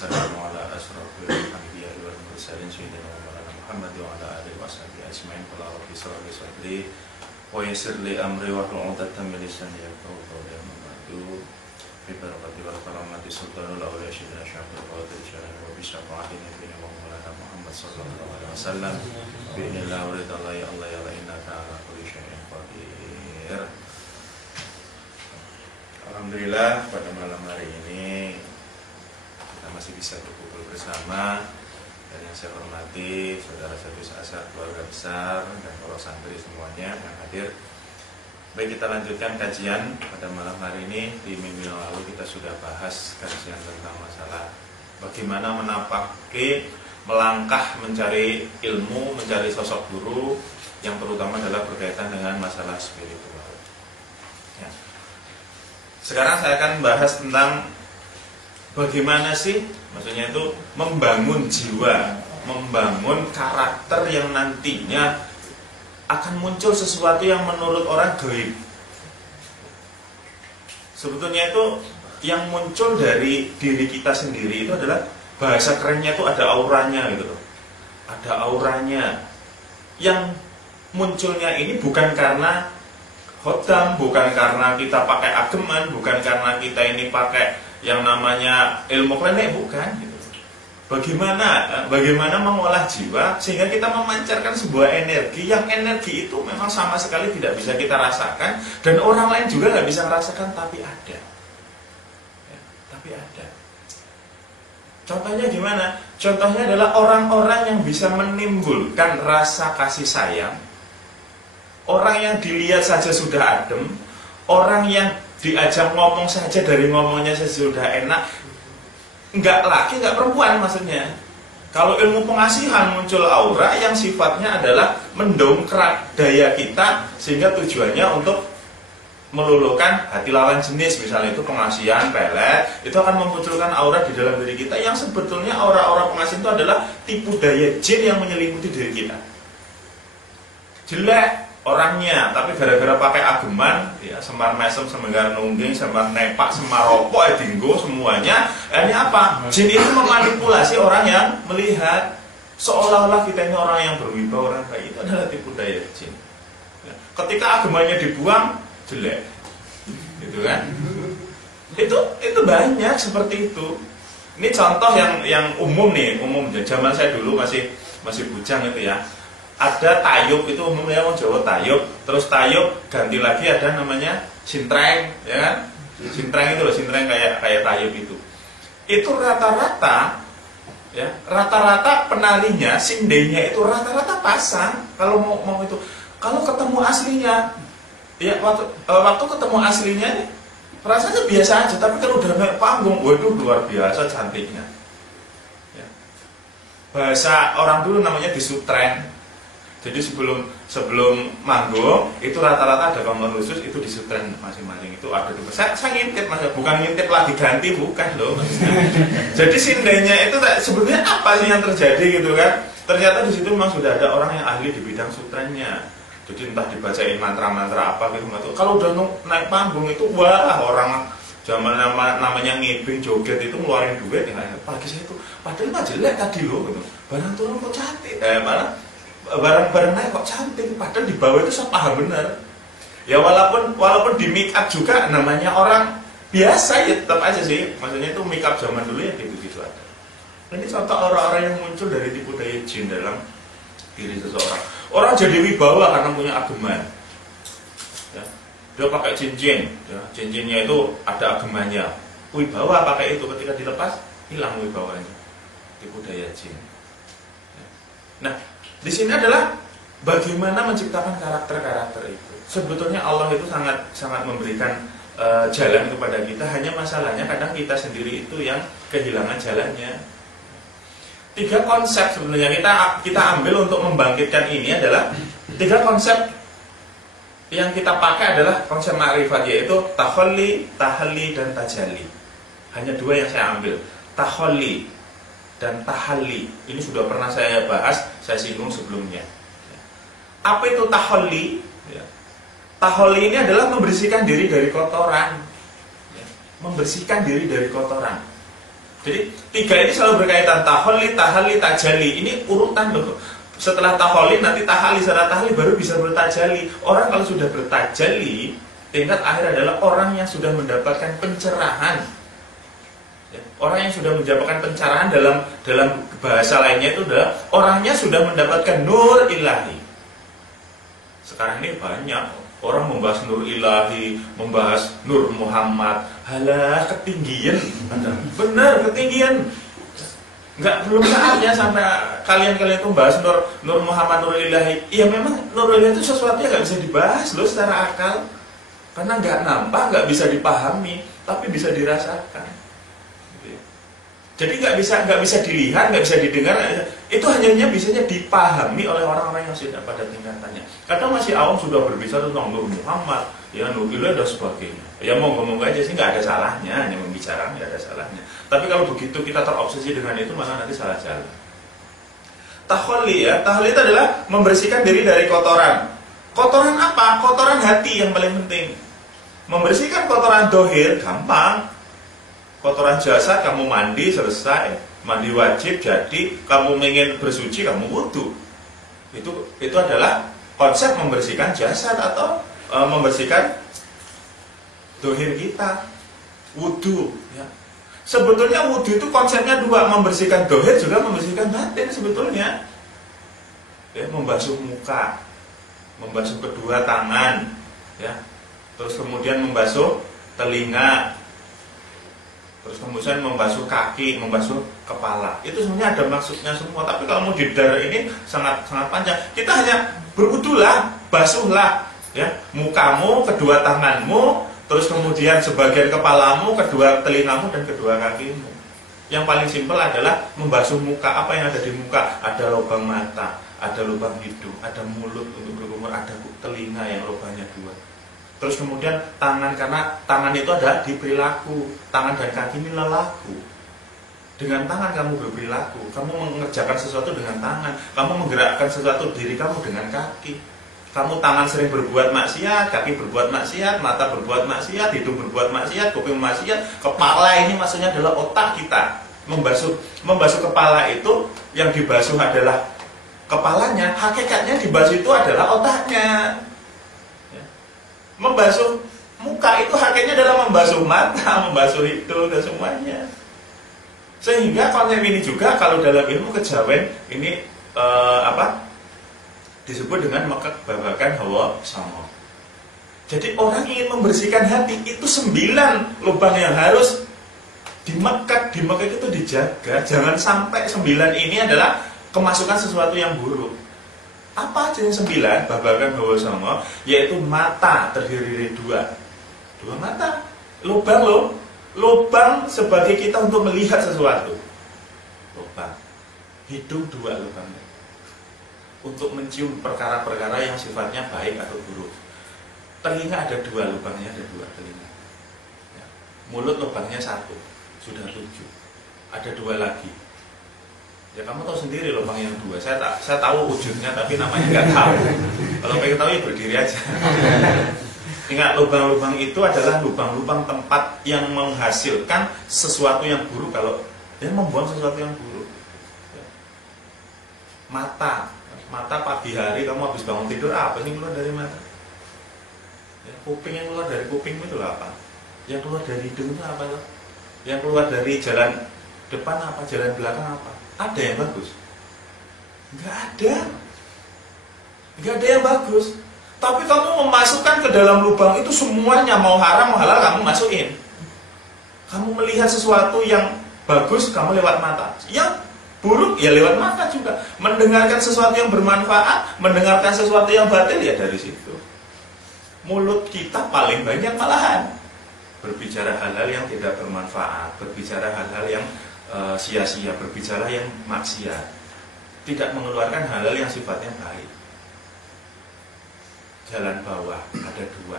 wassalamu ala asrafil anbiya'i wal mursalin sayyidina Muhammad wa ala alihi washabihi ajmain. Qala rabbi shrah li sadri wa yassir li amri wahlul 'uqdatam min lisani yafqahu qawli. Amma ba'du. Bi barakati wal karamati sultanul awliya sayyidina Syaikhul Qadir Syarif wa bi syafa'ati nabiyina Maulana Muhammad sallallahu alaihi wasallam bi idznillah wa ridallah ya Allah ya la innaka ala kulli syai'in qadir. Alhamdulillah pada malam hari ini kita masih bisa berkumpul bersama, dan yang saya hormati saudara satu seasar, keluarga besar, dan para santri semuanya yang hadir. Baik, kita lanjutkan kajian pada malam hari ini. Di minggu yang lalu kita sudah bahas kajian tentang masalah bagaimana menapaki melangkah mencari ilmu, mencari sosok guru yang terutama adalah berkaitan dengan masalah spiritual. Sekarang saya akan bahas tentang bagaimana sih, maksudnya itu membangun jiwa, membangun karakter yang nantinya akan muncul sesuatu yang menurut orang gaib. Sebetulnya itu yang muncul dari diri kita sendiri itu adalah, bahasa kerennya itu ada auranya gitu loh. Ada auranya. Yang munculnya ini bukan karena khotam, bukan karena kita pakai ageman, bukan karena kita ini pakai yang namanya ilmu klenik, bukan gitu. Bagaimana mengolah jiwa sehingga kita memancarkan sebuah energi, yang energi itu memang sama sekali tidak bisa kita rasakan dan orang lain juga nggak bisa merasakan, tapi ada ya, tapi ada. Contohnya gimana? Contohnya adalah orang-orang yang bisa menimbulkan rasa kasih sayang. Orang yang dilihat saja sudah adem, orang yang diajak ngomong saja dari ngomongnya saja sudah enak. Enggak laki, enggak perempuan maksudnya. Kalau ilmu pengasihan muncul aura yang sifatnya adalah mendongkrak daya kita sehingga tujuannya untuk meluluhkan hati lawan jenis. Misalnya itu pengasihan, pelet, itu akan memunculkan aura di dalam diri kita yang sebetulnya aura-aura pengasihan itu adalah tipu daya jin yang menyelimuti diri kita. Jelek orangnya, tapi gara-gara pakai ageman, ya, semar mesem, semenggar nungging, semar nepak, semar ropok, dinggo, semuanya. Ini apa? Jin itu memanipulasi orang yang melihat, seolah-olah kita ini orang yang berwibawa, orang baik. Itu adalah tipu daya jin. Ya. Ketika agemannya dibuang, jelek, gitu kan? Itu banyak seperti itu. Ini contoh yang umum nih, umum. Zaman saya dulu masih bujang itu ya. Ada tayub, itu umumnya orang Jawa tayub, terus tayub ganti lagi ada namanya sintreng, ya kan? Sintreng itu loh, sintreng kayak tayub itu. Itu rata-rata ya, rata-rata penalinya, sindenya itu rata-rata pasang. Kalau mau itu, kalau ketemu aslinya, ya waktu ketemu aslinya nih, rasanya biasa aja, tapi kalau udah naik panggung, waduh luar biasa cantiknya. Ya. Bahasa orang dulu namanya disutren. Jadi sebelum manggung itu rata-rata ada kamar khusus, itu disutren masing-masing, itu ada di saya ngintip, bukan ngintip lagi ganti, bukan loh. Jadi sindenya itu sebetulnya apa sih yang terjadi gitu kan? Ternyata di situ memang sudah ada orang yang ahli di bidang sutrennya. Jadi entah dibacain mantra-mantra apa gitu. Kalau udah naik panggung itu wah, orang zaman namanya ngibing joget itu ngeluarin duit ya. Pagi saya itu padahal mah jelek tadi loh gitu. Barang turun kok cantik, malah barang-barang naik kok cantik, padahal di bawah itu saya paham benar. Ya walaupun di make up juga namanya orang biasa ya tetap aja sih. Maksudnya itu make up zaman dulu ya gitu-gitu ada. Ini contoh orang-orang yang muncul dari tipu daya jin dalam diri seseorang. Orang jadi wibawa karena punya ageman. Ya. Dia pakai cincin, ya. Cincinnya itu ada agemannya. Wibawa pakai itu, ketika dilepas hilang wibawanya. Tipu daya jin. Ya. Nah, di sini adalah bagaimana menciptakan karakter-karakter itu. Sebetulnya Allah itu sangat memberikan jalan kepada kita. Hanya masalahnya kadang kita sendiri itu yang kehilangan jalannya. 3 konsep sebenarnya kita ambil untuk membangkitkan ini adalah 3 konsep yang kita pakai adalah konsep ma'rifat, yaitu takhalli, tahalli, dan tajalli. Hanya 2 yang saya ambil, takhalli dan tahalli. Ini sudah pernah saya bahas, saya singgung sebelumnya. Apa itu tahalli? Tahalli ini adalah membersihkan diri dari kotoran. Membersihkan diri dari kotoran. Jadi tiga ini selalu berkaitan, taholli, tahalli, tajalli. Ini urutan loh. Setelah taholli nanti tahalli, setelah tahalli baru bisa bertajalli. Orang kalau sudah bertajalli, tingkat akhir adalah orang yang sudah mendapatkan pencerahan. Ya, orang yang sudah mendapatkan pencerahan dalam bahasa lainnya itu adalah orangnya sudah mendapatkan nur ilahi. Sekarang ini banyak orang membahas nur ilahi, membahas nur Muhammad. Halah, ketinggian. Benar, ketinggian. Belum saatnya sampai kalian itu membahas nur Muhammad, nur ilahi. Ya memang nur ilahi itu sesuatu yang nggak bisa dibahas loh secara akal. Karena nggak nampak, nggak bisa dipahami, tapi bisa dirasakan. Jadi nggak bisa dilihat, nggak bisa didengar. Itu hanya bisanya dipahami oleh orang-orang yang sudah pada tingkatannya. Kadang masih awam sudah berbicara tentang nur Muhammad, ya nur ilahi dan sebagainya. Ya ngomong aja sih, nggak ada salahnya, hanya membicarakan nggak ada salahnya. Tapi kalau begitu kita terobsesi dengan itu, maka nanti salah jalan. Taholli ya, taholli itu adalah membersihkan diri dari kotoran. Kotoran apa? Kotoran hati yang paling penting. Membersihkan kotoran dohir gampang. Kotoran jasad kamu mandi selesai, mandi wajib jadi, kamu ingin bersuci kamu wudu. Itu adalah konsep membersihkan jasad atau membersihkan dohir kita, wudu. Ya. Sebetulnya wudu itu konsepnya dua, membersihkan dohir juga membersihkan batin sebetulnya. Ya, membasuh muka, membasuh kedua tangan, ya. Terus kemudian membasuh telinga. Terus kemudian membasuh kaki, membasuh kepala. Itu sebenarnya ada maksudnya semua. Tapi kalau mau didar ini sangat panjang. Kita hanya berwudulah, basuhlah, ya, mukamu, kedua tanganmu, terus kemudian sebagian kepalamu, kedua telingamu dan kedua kakimu. Yang paling simpel adalah membasuh muka. Apa yang ada di muka? Ada lubang mata, ada lubang hidung, ada mulut untuk berkumur, ada telinga yang lubangnya dua. Terus kemudian tangan, karena tangan itu ada di perilaku. Tangan dan kaki ini lelaku. Dengan tangan kamu berperilaku, kamu mengerjakan sesuatu dengan tangan, kamu menggerakkan sesuatu diri kamu dengan kaki. Kamu tangan sering berbuat maksiat, kaki berbuat maksiat, mata berbuat maksiat, hidung berbuat maksiat, kuping maksiat, kepala ini maksudnya adalah otak kita. Membasuh kepala itu yang dibasuh adalah kepalanya, hakikatnya dibasuh itu adalah otaknya. Membasuh muka itu hakikatnya adalah membasuh mata, membasuh hidung dan semuanya. Sehingga konsep ini juga kalau dalam ilmu kejawen ini disebut dengan mekek babakan hawa sama. Jadi orang ingin membersihkan hati itu 9 lubang yang harus dimekek itu dijaga. Jangan sampai 9 ini adalah kemasukan sesuatu yang buruk. Apa aja yang 9 babakan hawa sama? Yaitu mata terdiri dari 2 mata. Lubang loh. Lubang sebagai kita untuk melihat sesuatu. Lubang. Hidung 2 lubangnya. Untuk mencium perkara-perkara yang sifatnya baik atau buruk. Telinga ada 2 lubangnya, ada 2 telinga. Ya. Mulut lubangnya 1, sudah 7. Ada 2 lagi. Ya kamu tahu sendiri lubang yang 2. Saya tahu wujudnya tapi namanya nggak tahu. Kalau pengen tahu ya berdiri aja. Ingat, lubang-lubang itu adalah lubang-lubang tempat yang menghasilkan sesuatu yang buruk, kalau dia membuang sesuatu yang buruk. Ya. Mata pagi hari kamu habis bangun tidur, apa sih yang keluar dari mata? Ya, kuping yang keluar dari kuping itu apa? Yang keluar dari hidung itu apa? Yang keluar dari jalan depan apa? Jalan belakang apa? Ada yang bagus? Enggak ada. Enggak ada yang bagus. Tapi kamu memasukkan ke dalam lubang itu semuanya, mau haram mau halal kamu masukin. Kamu melihat sesuatu yang bagus kamu lewat mata, yang buruk ya lewat mata juga. Mendengarkan sesuatu yang bermanfaat, mendengarkan sesuatu yang batil ya dari situ. Mulut kita paling banyak malahan berbicara hal-hal yang tidak bermanfaat, berbicara hal-hal yang sia-sia, berbicara yang maksiat, tidak mengeluarkan hal-hal yang sifatnya baik. Jalan bawah ada 2,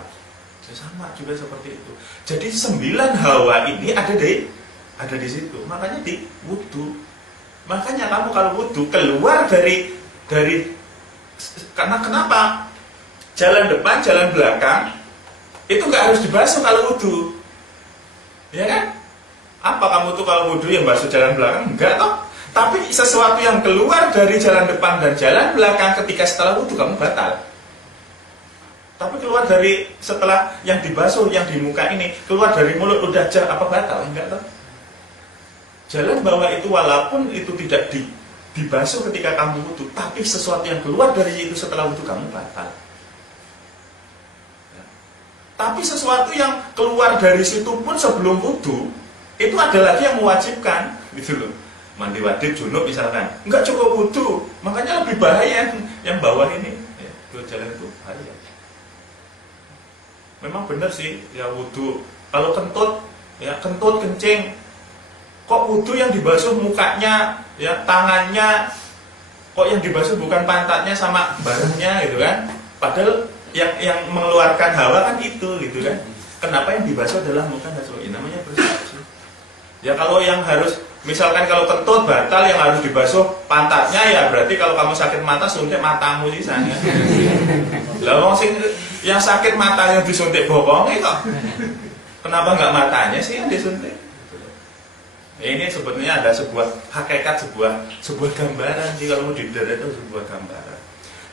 ya sama juga seperti itu. Jadi 9 hawa ini ada di situ. Makanya di wudu. Makanya kamu kalau wudu keluar dari karena kenapa? Jalan depan, jalan belakang itu nggak harus dibasuh kalau wudu, ya kan? Apa kamu tuh kalau wudhu yang basuh jalan belakang? Enggak toh. Tapi sesuatu yang keluar dari jalan depan dan jalan belakang ketika setelah wudhu kamu batal. Tapi keluar dari setelah yang dibasuh, yang di muka ini, keluar dari mulut udah apa batal? Enggak toh. Jalan bawah itu walaupun itu tidak dibasuh ketika kamu wudhu, tapi sesuatu yang keluar dari itu setelah wudhu kamu batal. Ya. Tapi sesuatu yang keluar dari situ pun sebelum wudhu itu ada lagi yang mewajibkan, gitu loh. Mandi wajib junub misalkan, enggak cukup wudhu, makanya lebih bahaya yang bawah ini. Ya, dua jalan itu bahaya. Memang benar sih, ya wudhu. Kalau kentut, ya kentut kencing. Kok wudhu yang dibasuh mukanya, ya tangannya, kok yang dibasuh bukan pantatnya sama barangnya gitu kan? Padahal yang mengeluarkan hawa kan itu gitu kan? Kenapa yang dibasuh adalah muka dan ya, namanya bersih. Ya kalau yang harus misalkan kalau kentut batal yang harus dibasuh pantatnya ya berarti kalau kamu sakit mata suntik matamu sih sana. Lah wong sing yang sakit matanya disuntik bokongnya kok. Kenapa nggak matanya sih yang disuntik? Ini sebetulnya ada sebuah hakikat, sebuah gambaran sih kalau mau dilihat itu sebuah gambaran.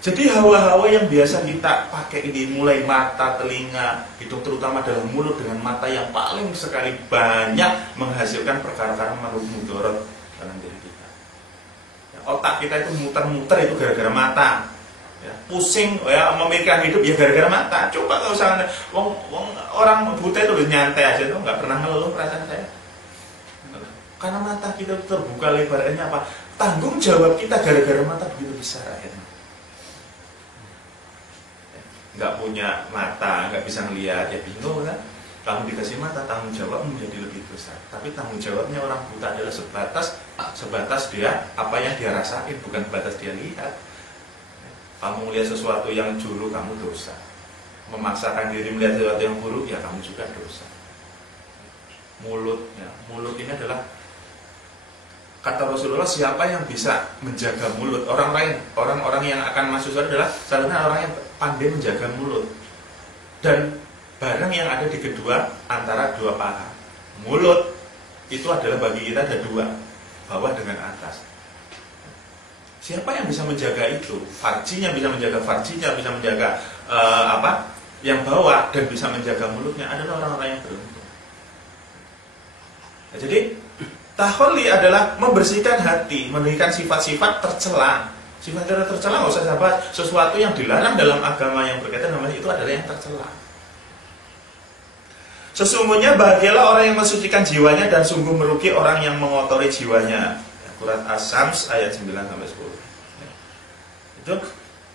Jadi hawa-hawa yang biasa kita pakai ini mulai mata, telinga, hidung terutama dalam mulut dengan mata yang paling sekali banyak menghasilkan perkara-perkara mudarat dalam diri kita. Ya, otak kita itu muter-muter itu gara-gara mata. Ya, pusing, ya memikirkan hidup ya gara-gara mata. Coba kalau usah orang buta itu udah nyantai aja tuh nggak pernah ngeluh perasaan saya. Karena mata kita terbuka lebarnya apa? Tanggung jawab kita gara-gara mata begitu besar akhirnya. Nggak punya mata, nggak bisa ngelihat, ya bingung kan? Kamu dikasih mata, tanggung jawab menjadi lebih besar. Tapi tanggung jawabnya orang buta adalah sebatas dia apa yang dia rasain, bukan sebatas dia lihat. Kamu melihat sesuatu yang juru, kamu dosa. Memaksakan diri melihat sesuatu yang buruk, ya kamu juga dosa. Mulut ini adalah kata Rasulullah, siapa yang bisa menjaga mulut orang-orang yang akan masuk surga adalah salahnya orang yang pandai menjaga mulut dan barang yang ada di kedua antara dua paha. Mulut itu adalah bagi kita ada dua, bawah dengan atas. Siapa yang bisa menjaga itu? Farjinya bisa menjaga farjinya, bisa menjaga yang bawah dan bisa menjaga mulutnya adalah orang-orang yang beruntung. Nah, jadi taholli adalah membersihkan hati, meninggikan sifat-sifat tercela. Sifat-sifat tercela nggak usah sahabat. Sesuatu yang dilarang dalam agama yang berkaitan namanya itu adalah yang tercela. Sesungguhnya bahagialah orang yang mensucikan jiwanya dan sungguh merugi orang yang mengotori jiwanya. Surat As-Sams ayat 9-10. Itu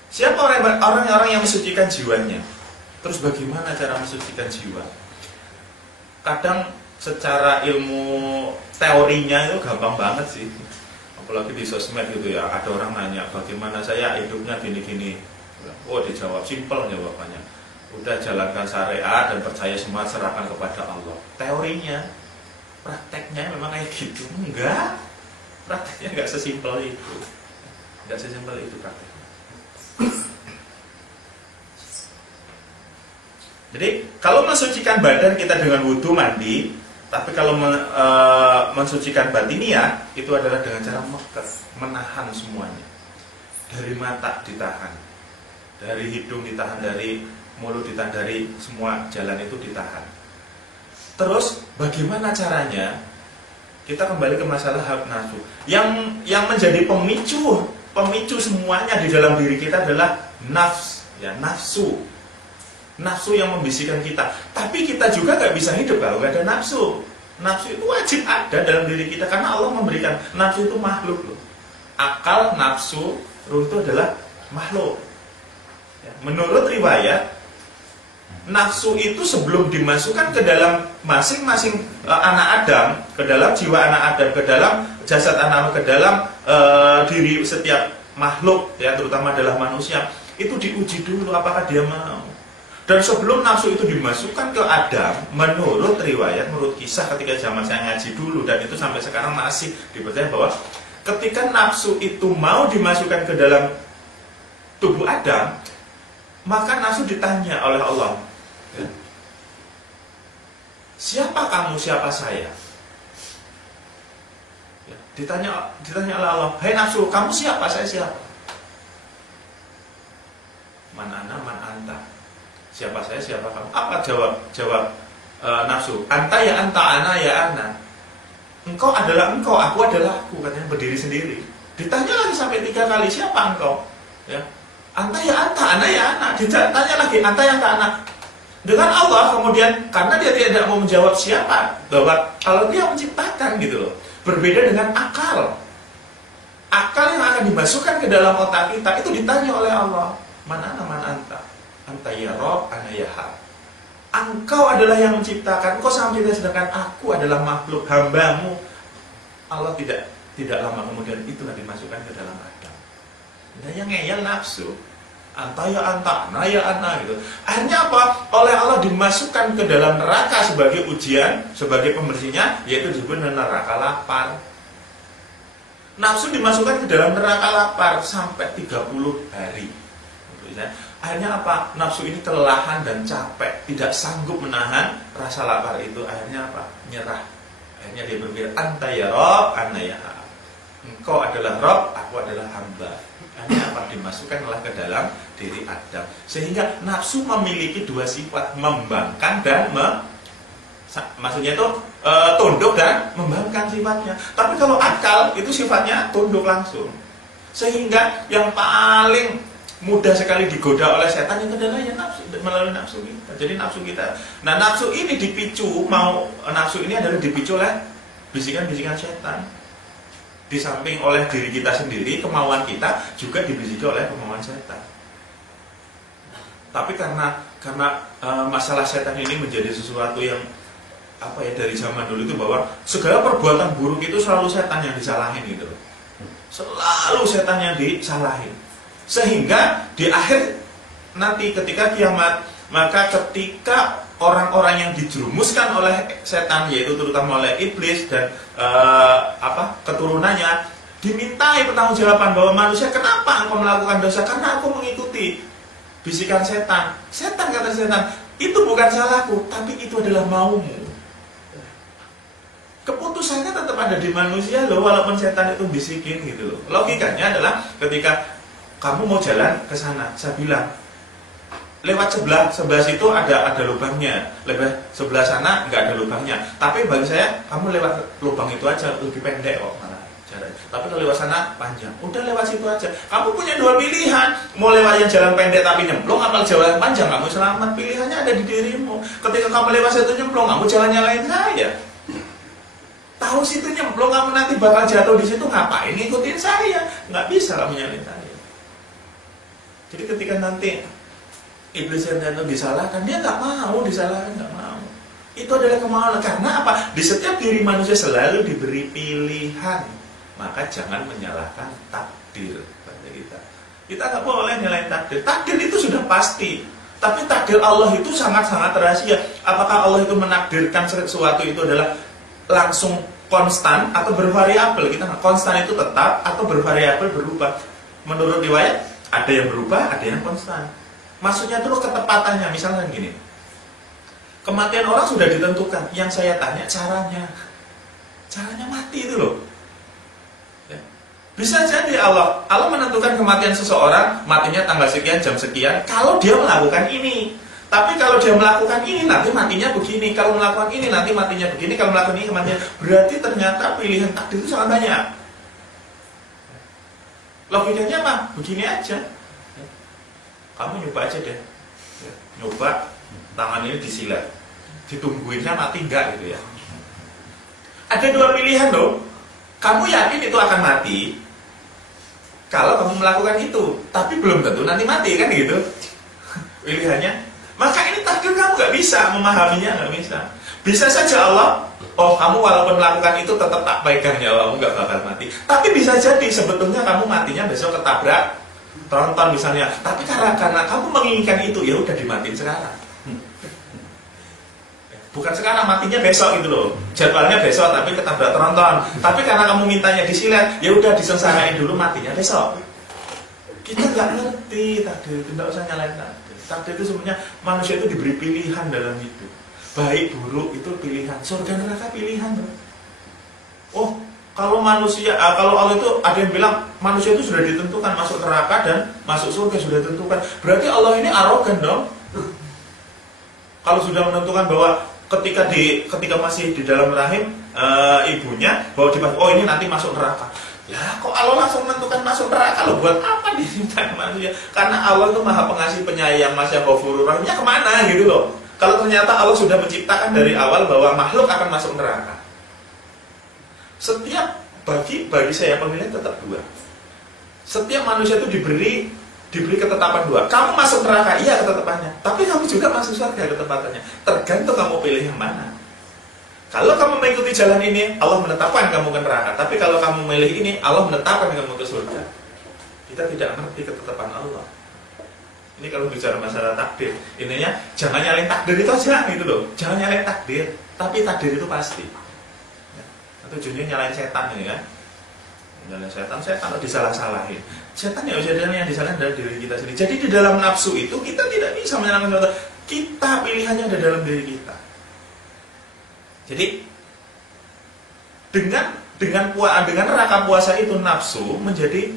siapa orang yang mensucikan jiwanya? Terus bagaimana cara mensucikan jiwa? Kadang secara ilmu teorinya itu gampang banget sih, apalagi di sosmed gitu ya, ada orang nanya bagaimana saya hidupnya gini-gini, oh dijawab simpel jawabannya, udah jalankan syariat dan percaya semua serahkan kepada Allah. Teorinya, prakteknya memang kayak gitu? Enggak, prakteknya enggak sesimpel itu, enggak sesimpel itu prakteknya. Jadi kalau mensucikan badan kita dengan wudhu mandi, tapi kalau mensucikan batiniah itu adalah dengan cara menahan semuanya. Dari mata ditahan, dari hidung ditahan, dari mulut ditahan, dari semua jalan itu ditahan. Terus bagaimana caranya? Kita kembali ke masalah hawa nafsu. Yang menjadi pemicu semuanya di dalam diri kita adalah nafsu. Nafsu yang membisikkan kita. Tapi kita juga gak bisa hidup kalau gak ada nafsu. Nafsu itu wajib ada dalam diri kita karena Allah memberikan. Nafsu itu makhluk loh. Akal, nafsu, ruh itu adalah makhluk. Menurut riwayat, nafsu itu sebelum dimasukkan ke dalam masing-masing anak Adam, ke dalam jiwa anak Adam, ke dalam jasad anak, ke dalam diri setiap makhluk, ya terutama adalah manusia, itu diuji dulu apakah dia mau. Dan sebelum nafsu itu dimasukkan ke Adam, menurut riwayat, menurut kisah ketika zaman saya ngaji dulu, dan itu sampai sekarang masih dipercaya bahwa ketika nafsu itu mau dimasukkan ke dalam tubuh Adam, maka nafsu ditanya oleh Allah, siapa kamu, siapa saya? Ditanya oleh Allah, "Hai nafsu, kamu siapa? Saya siapa?" Man ana man anta. Siapa saya, siapa kamu? Apa jawab nafsu? Anta ya anta, ana ya ana. Engkau adalah engkau, aku adalah aku, katanya berdiri sendiri. Ditanya lagi sampai 3 kali, siapa engkau? Ya. Anta ya anta, ana ya ana. Ditanya lagi, anta ya anta, ana. Dengan Allah kemudian, karena dia tidak mau menjawab siapa, bahwa kalau dia menciptakan gitu loh. Berbeda dengan akal. Akal yang akan dimasukkan ke dalam otak kita itu ditanya oleh Allah. Mana man anta? Anta ya Rob, ana ya Hab. Engkau adalah yang menciptakan, engkau sama kita, sedangkan aku adalah makhluk hambamu. Allah tidak lama kemudian itulah dimasukkan ke dalam Adam. Nah, yang ngeyel nafsu. Anta ya anta, ana ya ana gitu. Akhirnya apa? Oleh Allah dimasukkan ke dalam neraka sebagai ujian, sebagai pembersihnya, yaitu disebut neraka lapar. Nafsu dimasukkan ke dalam neraka lapar sampai 30 hari. Akhirnya apa? Nafsu ini kelelahan dan capek, tidak sanggup menahan rasa lapar itu. Akhirnya apa? Nyerah. Akhirnya dia berpikir, anta ya Rob, ana ya Hab. Engkau adalah Rob, aku adalah hamba. Akhirnya apa? Dimasukkanlah ke dalam diri Adam. Sehingga nafsu memiliki 2 sifat, membangkang dan maksudnya itu tunduk dan membangkang sifatnya. Tapi kalau akal itu sifatnya tunduk langsung. Sehingga yang paling mudah sekali digoda oleh setan itu adalah ya nafsu, melalui nafsu kita. Jadi nafsu kita. Nah, nafsu ini dipicu, nafsu ini adalah dipicu oleh bisikan-bisikan setan. Di samping oleh diri kita sendiri, kemauan kita juga dibisiki oleh kemauan setan. Tapi karena masalah setan ini menjadi sesuatu yang apa ya, dari zaman dulu itu, bahwa segala perbuatan buruk itu selalu setan yang disalahin gitu. Selalu setan yang disalahin. Sehingga di akhir nanti ketika kiamat, maka ketika orang-orang yang dijerumuskan oleh setan, yaitu terutama oleh iblis dan keturunannya, dimintai pertanggungjawaban bahwa manusia, kenapa engkau melakukan dosa? Karena aku mengikuti bisikan setan. Setan, kata setan, itu bukan salahku, tapi itu adalah maumu. Keputusannya tetap ada di manusia loh, walaupun setan itu bisikin gitu loh. Logikanya adalah ketika kamu mau jalan ke sana, saya bilang lewat sebelah situ ada lubangnya, lewat sebelah sana nggak ada lubangnya. Tapi bagi saya kamu lewat lubang itu aja, lebih pendek kok jalan. Tapi kalau lewat sana panjang, udah lewat situ aja. Kamu punya 2 pilihan, mau lewat yang jalan pendek tapi nyemplung, apa jalan panjang kamu selamat. Pilihannya ada di dirimu. Ketika kamu lewat situ nyemplung, kamu jalan nyalain saya. Tahu situ nyemplung, kamu nanti bakal jatuh di situ, ngapain ngikutin saya? Nggak bisa kamu nyalain saya. Jadi ketika nanti iblis yang itu disalahkan, dia nggak mau disalahkan, nggak mau. Itu adalah kemauan. Karena apa? Di setiap diri manusia selalu diberi pilihan. Maka jangan menyalahkan takdir pada kita. Kita nggak boleh nyalain takdir. Takdir itu sudah pasti. Tapi takdir Allah itu sangat-sangat rahasia. Apakah Allah itu menakdirkan sesuatu itu adalah langsung konstan atau bervariabel? Kita nggak, konstan itu tetap atau bervariabel berubah. Menurut riwayat, ada yang berubah, ada yang konstan. Maksudnya terus ketepatannya, misalnya gini. Kematian orang sudah ditentukan. Yang saya tanya caranya mati itu loh. Ya. Bisa jadi Allah menentukan kematian seseorang, matinya tanggal sekian, jam sekian, kalau dia melakukan ini. Tapi kalau dia melakukan ini, nanti matinya begini. Kalau melakukan ini, nanti matinya begini. Kalau melakukan ini, kematian. Berarti ternyata pilihan takdir itu sangat banyak. Logikanya apa? Begini aja. Kamu nyoba aja deh. Nyoba, tangan ini disilat. Ditungguinnya mati enggak gitu ya. Ada 2 pilihan loh. Kamu yakin itu akan mati kalau kamu melakukan itu, tapi belum tentu nanti mati, kan gitu pilihannya. Maka ini takdir, kamu nggak bisa memahaminya, nggak bisa. Bisa saja Allah, oh kamu walaupun melakukan itu tetap tak pegang nyawamu, nggak bakal mati. Tapi bisa jadi sebetulnya kamu matinya besok ketabrak tronton misalnya. Tapi karena kamu menginginkan itu, ya udah dimatiin sekarang. Bukan sekarang, matinya besok gitu loh. Jadwalnya besok tapi ketabrak tronton. Tapi karena kamu mintanya disilet, ya udah disengsarain dulu, matinya besok. Kita nggak ngerti takdir, tidak usah nyalain takdir. Takdir itu sebenarnya manusia itu diberi pilihan dalam hidup. Baik buruk itu pilihan, surga neraka pilihan. Oh, Kalau manusia, kalau Allah itu ada yang bilang manusia itu sudah ditentukan masuk neraka dan masuk surga sudah ditentukan. Berarti Allah ini arogan dong. Kalau sudah menentukan bahwa ketika masih di dalam rahim ibunya bahwa oh ini nanti masuk neraka. Ya kok Allah langsung menentukan masuk neraka, lo buat apa diciptakan manusia? Karena Allah itu Maha Pengasih Penyayang, Masya Ghafurur Rahimnya kemana gitu loh. Kalau ternyata Allah sudah menciptakan dari awal bahwa makhluk akan masuk neraka. Setiap bagi saya pemilihan tetap dua. Setiap manusia itu diberi ketetapan dua. Kamu masuk neraka, iya ketetapannya. Tapi kamu juga masuk surga ketepatannya. Tergantung kamu pilih yang mana. Kalau kamu mengikuti jalan ini, Allah menetapkan kamu ke neraka. Tapi kalau kamu memilih ini, Allah menetapkan kamu ke surga. Kita tidak mengerti ketetapan Allah. Ini kalau bicara masalah takdir, intinya jangan nyalain takdir itu aja gitu loh. Jangan nyalain takdir, tapi takdir itu pasti. Tujuannya nyalain setan ini kan. Nyalain setan kalau disalah-salahin. Setan ya usia yang disalahin dari diri kita sendiri. Jadi di dalam nafsu itu kita tidak bisa menyalahkan setan. Kita pilihannya ada dalam diri kita. Jadi dengan rangka puasa itu nafsu menjadi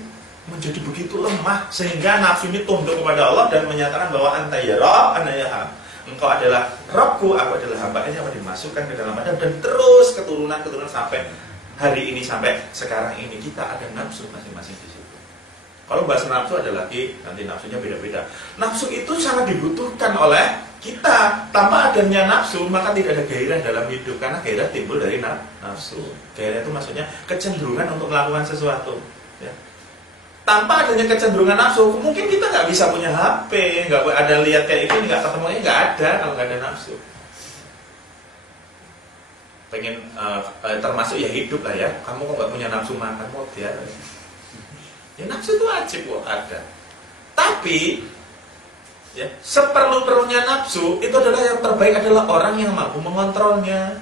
begitu lemah sehingga nafsu ini tunduk kepada Allah dan menyatakan bahwa anta ya Rabb, ana ya Hab. Engkau adalah Rabbku, aku adalah hamba ini yang dimasukkan ke dalam Adam dan terus keturunan sampai hari ini sampai sekarang ini kita ada nafsu masing-masing di situ. Kalau bahas nafsu ada lagi nanti nafsunya beda-beda. Nafsu itu sangat dibutuhkan oleh kita. Tanpa adanya nafsu maka tidak ada gairah dalam hidup karena gairah timbul dari nafsu. Gairah itu maksudnya kecenderungan untuk melakukan sesuatu. Ya. Tanpa adanya kecenderungan nafsu, mungkin kita nggak bisa punya HP, nggak ada lihat kayak ini, nggak ketemunya nggak ada kalau nggak ada nafsu. Pengen termasuk ya hidup lah ya. Kamu kok nggak punya nafsu makan, mau dia? Ya nafsu itu wajib kok ada. Tapi ya seperlu-perlunya nafsu itu adalah yang terbaik adalah orang yang mampu mengontrolnya.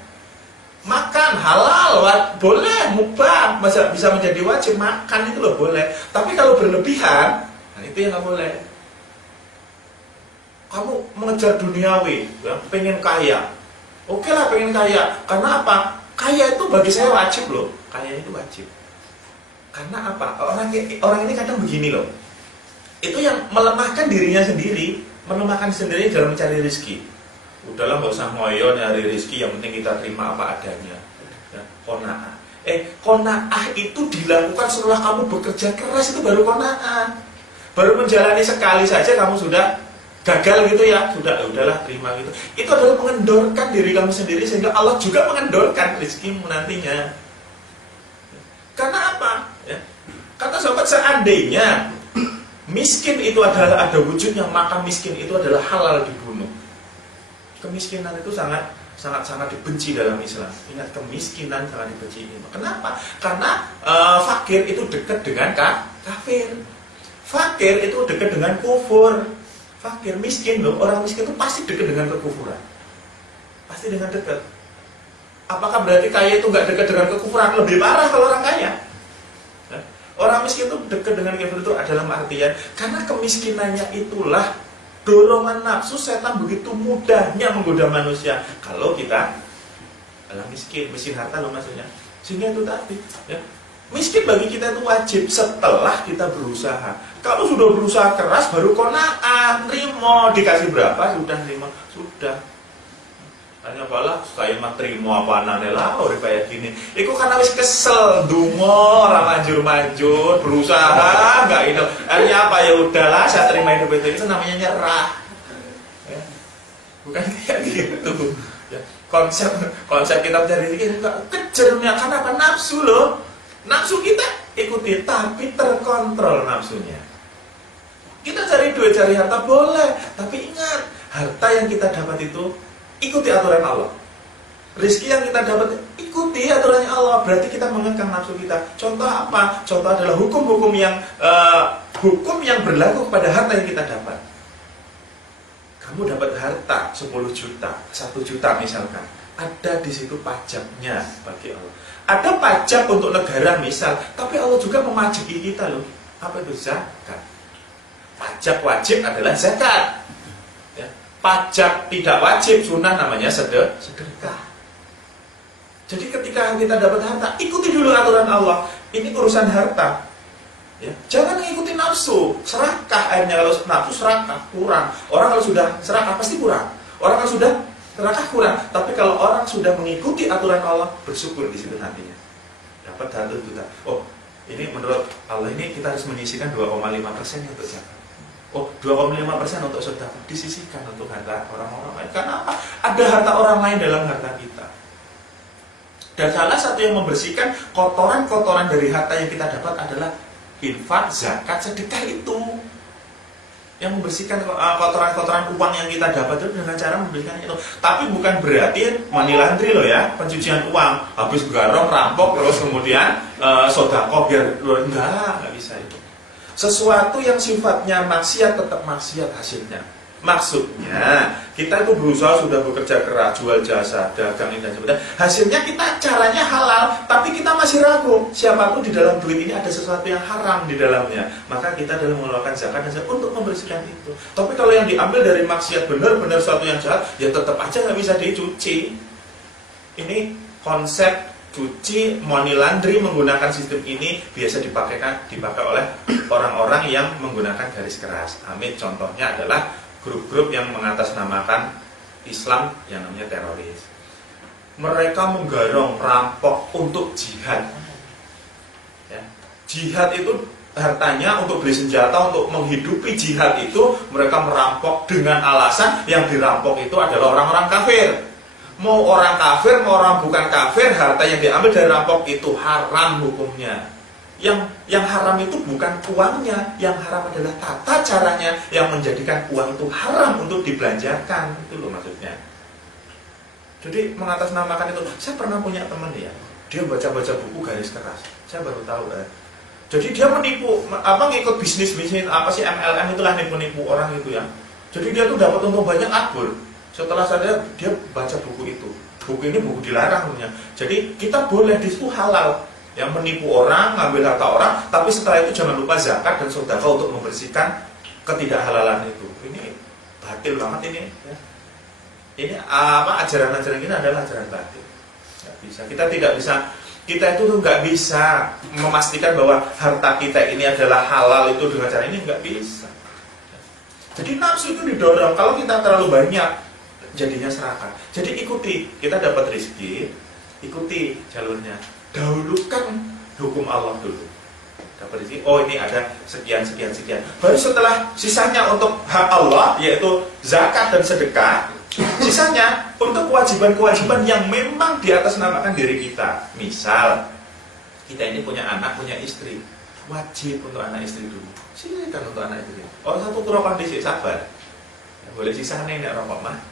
Makan halal, boleh, mubah, bisa menjadi wajib, makan itu loh boleh. Tapi kalau berlebihan, nah itu yang nggak boleh. Kamu mengejar duniawi, ya, pengen kaya, oke lah pengen kaya. Karena apa? Kaya itu bagi saya wajib loh. Kaya itu wajib. Karena apa? Orang ini kadang begini loh. Itu yang melemahkan dirinya sendiri, melemahkan sendiri dalam mencari rezeki. Udahlah nggak usah ngoyo nyari rezeki, yang penting kita terima apa adanya. Ya, qanaah. Qanaah itu dilakukan setelah kamu bekerja keras, itu baru qanaah. Baru menjalani sekali saja kamu sudah gagal gitu ya, udahlah terima gitu. Itu adalah mengendorkan diri kamu sendiri sehingga Allah juga mengendorkan rezekimu nantinya. Karena apa? Ya. Kata sahabat, seandainya miskin itu adalah ada wujudnya, maka miskin itu adalah halal dibunuh. Kemiskinan itu sangat dibenci dalam Islam. Ingat, kemiskinan sangat dibenci. Kenapa? Karena fakir itu dekat dengan kafir. Fakir itu dekat dengan kufur. Fakir, miskin loh. Orang miskin itu pasti dekat dengan kekufuran. Pasti dengan dekat. Apakah berarti kaya itu nggak dekat dengan kekufuran? Lebih parah kalau orang kaya. Orang miskin itu dekat dengan kafir itu adalah artian karena kemiskinannya itulah dorongan nafsu setan begitu mudahnya menggoda manusia. Kalau kita adalah miskin harta loh maksudnya. Sehingga itu tadi ya. Miskin bagi kita itu wajib setelah kita berusaha. Kalau sudah berusaha keras baru qanaah, terima, dikasih berapa sudah terima, sudah. Tanya bala, saya mah terima apa anane lah urip kayak gini. Iku karena wis kesel, ndonga, ora manjur-manjur, berusaha enggak itu. Akhirnya apa ya udahlah, saya terima hidup itu namanya nyerah. Ya. Bukan kayak gitu. Ya. Konsep kita mencari rezeki enggak kejernya karena apa? Nafsu loh. Nafsu kita ikuti tapi terkontrol nafsunya. Kita cari duit, cari harta boleh, tapi ingat, harta yang kita dapat itu ikuti aturan Allah. Rezeki yang kita dapat ikuti aturannya Allah. Berarti kita mengekang nafsu kita. Contoh apa? Contoh adalah hukum yang berlaku pada harta yang kita dapat. Kamu dapat harta 10 juta, 1 juta misalkan. Ada di situ pajaknya bagi Allah. Ada pajak untuk negara misal, tapi Allah juga memajaki kita loh. Apa itu? Zakat. Pajak wajib adalah zakat. Pajak tidak wajib sunnah namanya sedekah. Jadi ketika kita dapat harta, ikuti dulu aturan Allah. Ini urusan harta. Ya. Jangan mengikuti nafsu, serakah akhirnya. Kalau nafsu serakah, kurang. Orang kalau sudah serakah pasti kurang. Orang kalau sudah serakah kurang. Tapi kalau orang sudah mengikuti aturan Allah, bersyukur di situ nantinya. Dapat 100 juta. Oh, ini menurut Allah ini kita harus menyisihkan 2,5% untuk zakat. Oh, 2,5% untuk sedekah, disisihkan untuk harta orang-orang lain. Karena apa? Ada harta orang lain dalam harta kita. Dan salah satu yang membersihkan kotoran-kotoran dari harta yang kita dapat adalah infak, zakat, sedekah itu. Yang membersihkan kotoran-kotoran uang yang kita dapat itu dengan cara membersihkan itu. Tapi bukan berarti money laundry loh ya, pencucian uang. Habis garong, rampok, terus kemudian sodako biar enggak bisa itu. Sesuatu yang sifatnya maksiat tetap maksiat hasilnya. Maksudnya kita itu berusaha sudah bekerja keras, jual jasa, dagang ini dan sebagainya. Hasilnya kita caranya halal, tapi kita masih ragu. Siapapun di dalam duit ini ada sesuatu yang haram di dalamnya. Maka kita dalam mengeluarkan zakat dan zakat untuk membersihkan itu. Tapi kalau yang diambil dari maksiat benar-benar sesuatu yang jahat, ya tetap aja nggak bisa dicuci. Ini konsep cuci money laundry menggunakan sistem ini biasa dipakai oleh orang-orang yang menggunakan garis keras. Amit contohnya adalah grup-grup yang mengatasnamakan Islam yang namanya teroris. Mereka menggarong rampok untuk jihad. Ya. Jihad itu hartanya untuk beli senjata, untuk menghidupi jihad itu mereka merampok dengan alasan yang dirampok itu adalah orang-orang kafir. Mau orang kafir, mau orang bukan kafir, harta yang diambil dari rampok itu haram hukumnya. Yang haram itu bukan uangnya, yang haram adalah tata caranya yang menjadikan uang itu haram untuk dibelanjakan. Itu loh maksudnya. Jadi mengatasnamakan itu. Saya pernah punya teman ya, dia baca-baca buku garis keras. Saya baru tahu Jadi dia menipu, ngikut bisnis apa sih MLM itulah, nipu-nipu orang itu ya. Jadi dia tuh dapat untung banyak akbur. Setelah sadar dia baca buku itu. Buku ini buku dilarang punya. Jadi kita boleh di situ halal. Yang menipu orang, ngambil harta orang, tapi setelah itu jangan lupa zakat dan sedekah untuk membersihkan ketidakhalalan itu. Ini batil banget ini. Ya. Ini ajaran-ajaran ini adalah ajaran batil. Nggak bisa. Kita tidak bisa. Kita itu tuh nggak bisa memastikan bahwa harta kita ini adalah halal itu dengan cara ini, nggak bisa. Jadi nafsu itu didorong. Kalau kita terlalu banyak, jadinya serakah. Jadi ikuti. Kita dapat rezeki, ikuti jalurnya. Dahulukan hukum Allah dulu. Dapat rezeki, oh ini ada sekian. Baru setelah sisanya untuk hak Allah, yaitu zakat dan sedekah, sisanya untuk kewajiban-kewajiban yang memang di atas namakan diri kita. Misal, kita ini punya anak, punya istri, wajib untuk anak istri dulu. Silakan untuk anak istri. Oh, satu kurang kondisi sabar. Ya, boleh sisanya ini rokok mah.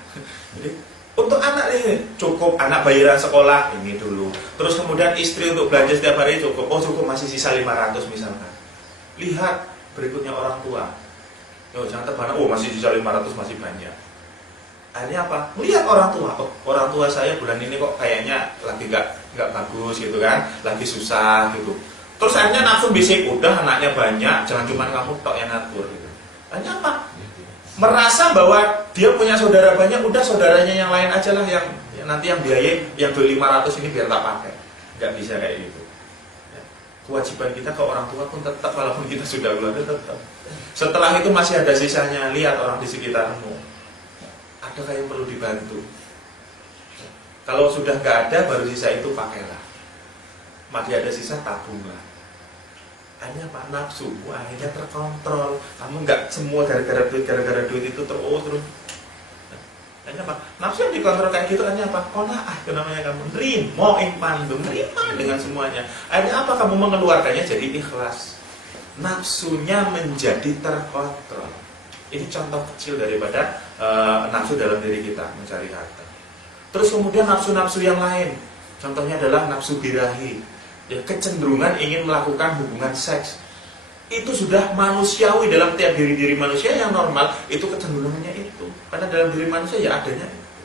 Jadi untuk anak ini cukup, anak bayaran sekolah ini dulu. Terus kemudian istri untuk belanja setiap hari cukup. Oh cukup, masih sisa 500 misalkan. Lihat berikutnya orang tua. Yo jangan terbanak, oh masih sisa 500, masih banyak. Akhirnya apa? Lihat orang tua. Oh, orang tua saya bulan ini kok kayaknya lagi nggak bagus gitu kan, lagi susah gitu. Terus akhirnya nafsu bisik, udah anaknya banyak, jangan cuma kamu tok yang ngatur gitu. Akhirnya apa? Merasa bahwa dia punya saudara banyak, udah saudaranya yang lain aja lah yang nanti yang biayain, yang beli 500 ini biar tak pakai. Nggak bisa kayak gitu. Kewajiban kita ke orang tua pun tetap, walaupun kita sudah keluarga tetap. Setelah itu masih ada sisanya, lihat orang di sekitarmu. Adakah yang perlu dibantu? Kalau sudah nggak ada, baru sisa itu pakailah. Masih ada sisa, tabunglah. Hanya apa? Nafsu, akhirnya terkontrol. Kamu nggak semua gara-gara duit itu terus. Hanya apa? Nafsu yang dikontrol kayak gitu hanya apa? Qanaah itu namanya, kamu nerimo nerima dengan semuanya. Akhirnya apa? Kamu mengeluarkannya jadi ikhlas. Nafsunya menjadi terkontrol. Ini contoh kecil daripada nafsu dalam diri kita mencari harta. Terus kemudian nafsu-nafsu yang lain. Contohnya adalah nafsu birahi. Ya, kecenderungan ingin melakukan hubungan seks. Itu sudah manusiawi dalam tiap diri manusia yang normal, itu kecenderungannya itu. Karena dalam diri manusia ya adanya itu.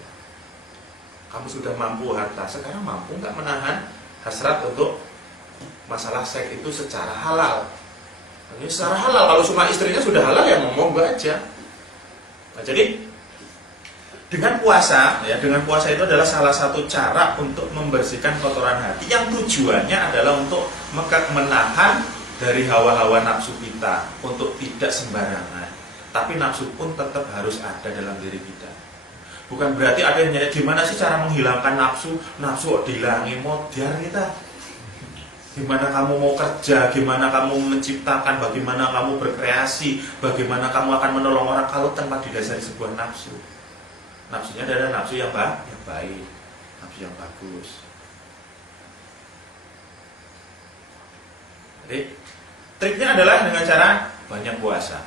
Kamu sudah mampu harta, sekarang mampu nggak menahan hasrat untuk masalah seks itu secara halal. Ini secara halal, kalau cuma istrinya sudah halal ya ngomong aja. Nah, jadi Dengan puasa, ya, dengan puasa itu adalah salah satu cara untuk membersihkan kotoran hati yang tujuannya adalah untuk menahan dari hawa-hawa nafsu kita untuk tidak sembarangan. Tapi nafsu pun tetap harus ada dalam diri kita. Bukan berarti ada yang nyari gimana sih cara menghilangkan nafsu, nafsu dihilangi modern kita. Gimana kamu mau kerja, gimana kamu menciptakan, bagaimana kamu berkreasi, bagaimana kamu akan menolong orang kalau tanpa didasari sebuah nafsu. Nafsunya adalah nafsu yang baik, nafsu yang bagus. Jadi triknya adalah dengan cara banyak puasa.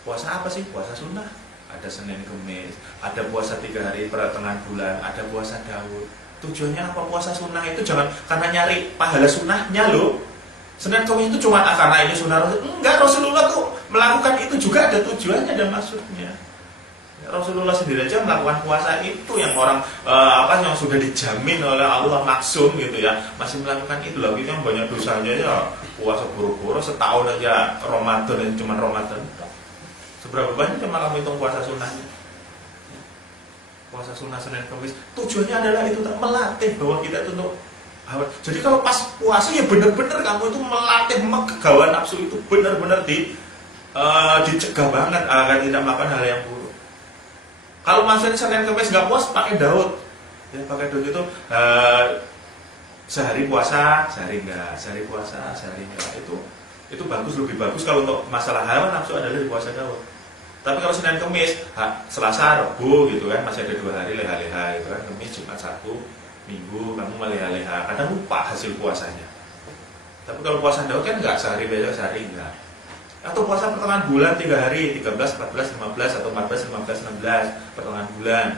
Puasa apa sih? Puasa sunnah. Ada Senin Kemis, ada puasa 3 hari pertengahan bulan, ada puasa Daud. Tujuannya apa? Puasa sunnah itu jangan karena nyari pahala sunnahnya loh. Senin Kemis itu cuma karena ini sunnah Rasul. Enggak, Rasulullah tuh melakukan itu juga ada tujuannya dan maksudnya. Rasulullah sendiri aja melakukan puasa itu yang orang yang sudah dijamin oleh Allah maksum gitu ya, masih melakukan itu lagi yang banyak dosanya ya puasa buru-buru setahun aja Ramadan dan cuma Ramadan. Seberapa banyak cuma kamu hitung puasa sunnahnya? Puasa sunnah Senin Kamis tujuannya adalah itu melatih bahwa kita itu untuk jadi kalau pas puasa ya benar-benar kamu itu melatih kegawahan nafsu itu benar-benar dicegah banget agar tidak melakukan hal yang buruk. Kalau masih Senin Kamis nggak puas pakai Daud, ya pakai Daud itu sehari puasa, sehari enggak, sehari puasa, sehari enggak, itu bagus, lebih bagus kalau untuk masalah hawa nafsu adalah di puasa Daud. Tapi kalau Senin Kamis, Selasa, Rabu gitu kan masih ada 2 hari leha-leha gitu kan, Kamis, Jumat, Sabtu, Minggu kamu meleha-leha, kadang lupa hasil puasanya. Tapi kalau puasa Daud kan enggak sehari besok, sehari enggak. Atau puasa pertengahan bulan 3 hari, 13, 14, 15 atau 14, 15, 16 pertengahan bulan.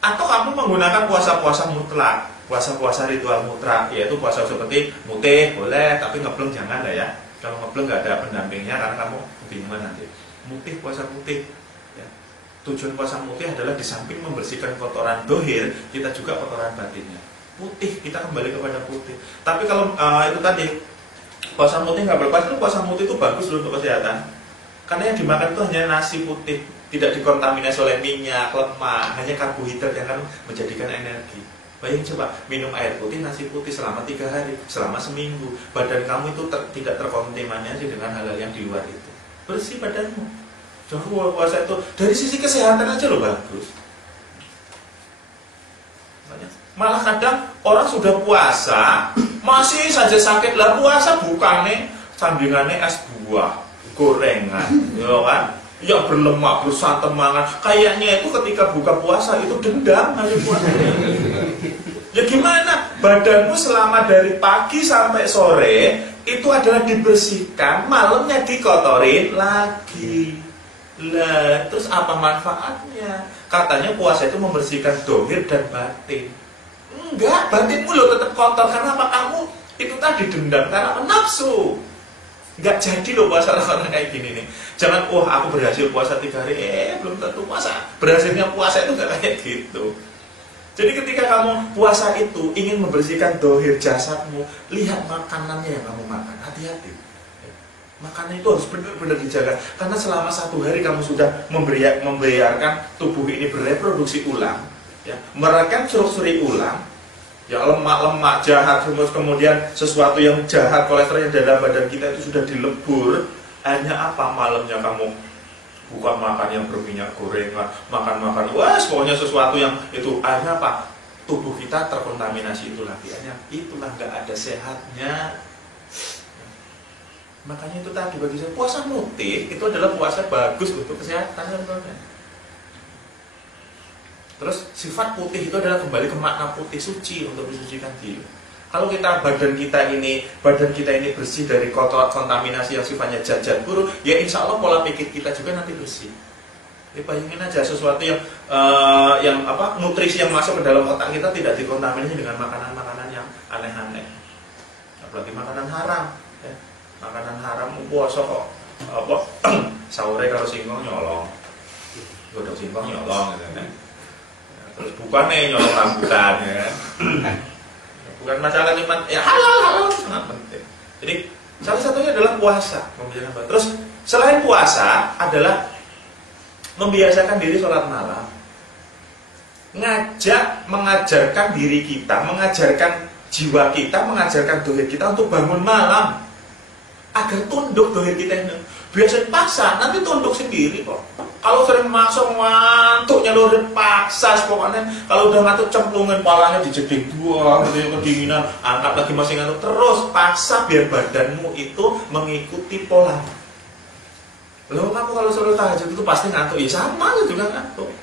Atau kamu menggunakan puasa-puasa mutlak, puasa-puasa ritual mutlak, yaitu puasa seperti mutih boleh, tapi ngebleng jangan lah ya. Kalau ngebleng nggak ada pendampingnya karena kamu kebingungan nanti. Mutih, puasa putih. Ya. Tujuan puasa mutih adalah di samping membersihkan kotoran dohir, kita juga kotoran batinnya. Putih, kita kembali kepada putih. Tapi kalau itu tadi puasa mutih nggak berpuasa, puasa mutih itu bagus loh untuk kesehatan. Karena yang dimakan itu hanya nasi putih, tidak dikontaminasi oleh minyak, lemak, hanya karbohidrat yang akan menjadikan energi. Bayangin coba, minum air putih, nasi putih selama 3 hari, selama seminggu, badan kamu itu tidak terkontaminasi dengan hal-hal yang di luar itu. Bersih badanmu. Jangan puasa itu dari sisi kesehatan aja loh bagus. Malah kadang orang sudah puasa masih saja sakit lah. Puasa bukannya sandingannya es buah, gorengan, ya kan? Yang berlemak, bersantan mangan. Kayaknya itu ketika buka puasa itu dendam hari puasa. Ya gimana? Badanmu selama dari pagi sampai sore itu adalah dibersihkan, malamnya dikotorin lagi. Lah, terus apa manfaatnya? Katanya puasa itu membersihkan dohir dan batin. Enggak, batinmu lo tetap kotor. Karena apa? Kamu itu tadi dendam karena nafsu. Enggak jadi lo puasa orang kayak gini nih. Jangan, aku berhasil puasa 3 hari. Belum tentu puasa. Berhasilnya puasa itu enggak kayak gitu. Jadi ketika kamu puasa itu ingin membersihkan dohir jasadmu, lihat makanannya yang kamu makan. Hati-hati. Makanan itu harus benar-benar dijaga. Karena selama 1 hari kamu sudah membiarkan tubuh ini bereproduksi ulang, ya, merekam seri ulang, ya, lemak-lemak jahat, kemudian sesuatu yang jahat, kolesterol yang dalam badan kita itu sudah dilebur. Hanya apa? Malamnya kamu bukan makan yang berminyak goreng lah, makan pokoknya sesuatu yang itu, akhirnya apa? Tubuh kita terkontaminasi itu lagi. Hanya itulah nggak ada sehatnya. Makanya itu tadi bagi saya puasa mutih itu adalah puasa bagus untuk kesehatan sebenarnya. Terus sifat putih itu adalah kembali ke makna putih, suci, untuk mensucikan diri. Kalau badan kita ini bersih dari kontaminasi yang sifatnya jahat buruk, ya insya Allah pola pikir kita juga nanti bersih. Bayangin aja sesuatu yang nutrisi yang masuk ke dalam otak kita tidak dikontaminasi dengan makanan-makanan yang aneh-aneh. Apalagi makanan haram. Ya. Makanan haram puasa kok sahurnya kalau singkong nyolong, godok singkong nyolong gitu kan. Terus bukannya nyolong rambutan ya kan. Bukan masalah cuma ya halal sangat penting. Jadi salah satunya adalah puasa. Terus selain puasa adalah membiasakan diri sholat malam, mengajarkan diri kita, mengajarkan jiwa kita, mengajarkan dohir kita untuk bangun malam agar tunduk dohir kita ini. Biasanya paksa, nanti tunduk sendiri kok. Kalau sering maksa ngantuk nyalurin paksa, pokoknya kalau udah ngantuk cemplungin palanya dijeding dua, kedinginan, angkat lagi masih ngantuk terus, paksa biar badanmu itu mengikuti pola. Loh, kamu kalau sholat tahajud itu pasti ngantuk, ya sama juga ngantuk.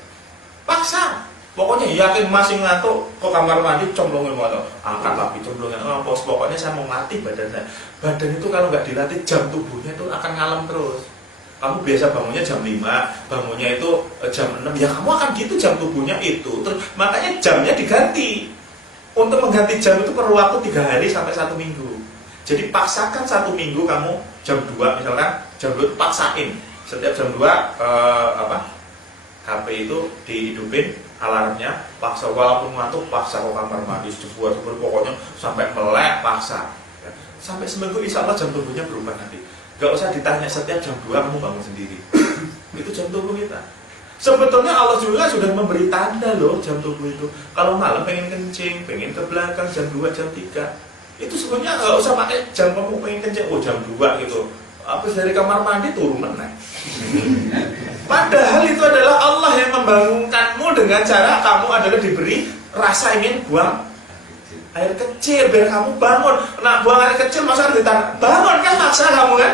Paksa, pokoknya yakin masih ngantuk, ke kamar mandi cemplungin mata, angkat lagi cemplungin. Pokoknya saya mau latih badan saya. Badan itu kalau nggak dilatih, jam tubuhnya itu akan ngalem terus. Kamu biasa bangunnya jam 5, bangunnya itu jam 6, ya kamu akan gitu jam tubuhnya itu. Terus makanya jamnya diganti. Untuk mengganti jam itu perlu waktu 3 hari sampai 1 minggu. Jadi paksakan 1 minggu kamu jam 2 misalkan, jam 2 paksain. Setiap jam 2 HP itu dihidupin alarmnya, paksa walaupun ngantuk paksa ke kamar mandi jebur pokoknya sampai melek paksa. Sampai seminggu insya Allah jam tubuhnya berubah nanti. Gak usah ditanya setiap jam 2 kamu bangun sendiri. Itu jam tubuh kita. Sebetulnya Allah juga sudah memberi tanda loh jam tubuh itu. Kalau malam pengen kencing, pengen ke belakang jam 2, jam 3. Itu sebenarnya gak usah pakai jam kamu pengen kencing, oh jam 2 gitu. Habis dari kamar mandi turun meneh. Padahal itu adalah Allah yang membangunkanmu dengan cara kamu adalah diberi rasa ingin buang air kecil biar kamu bangun. Nah, buang air kecil masa ditanya bangun kan maksa kamu kan?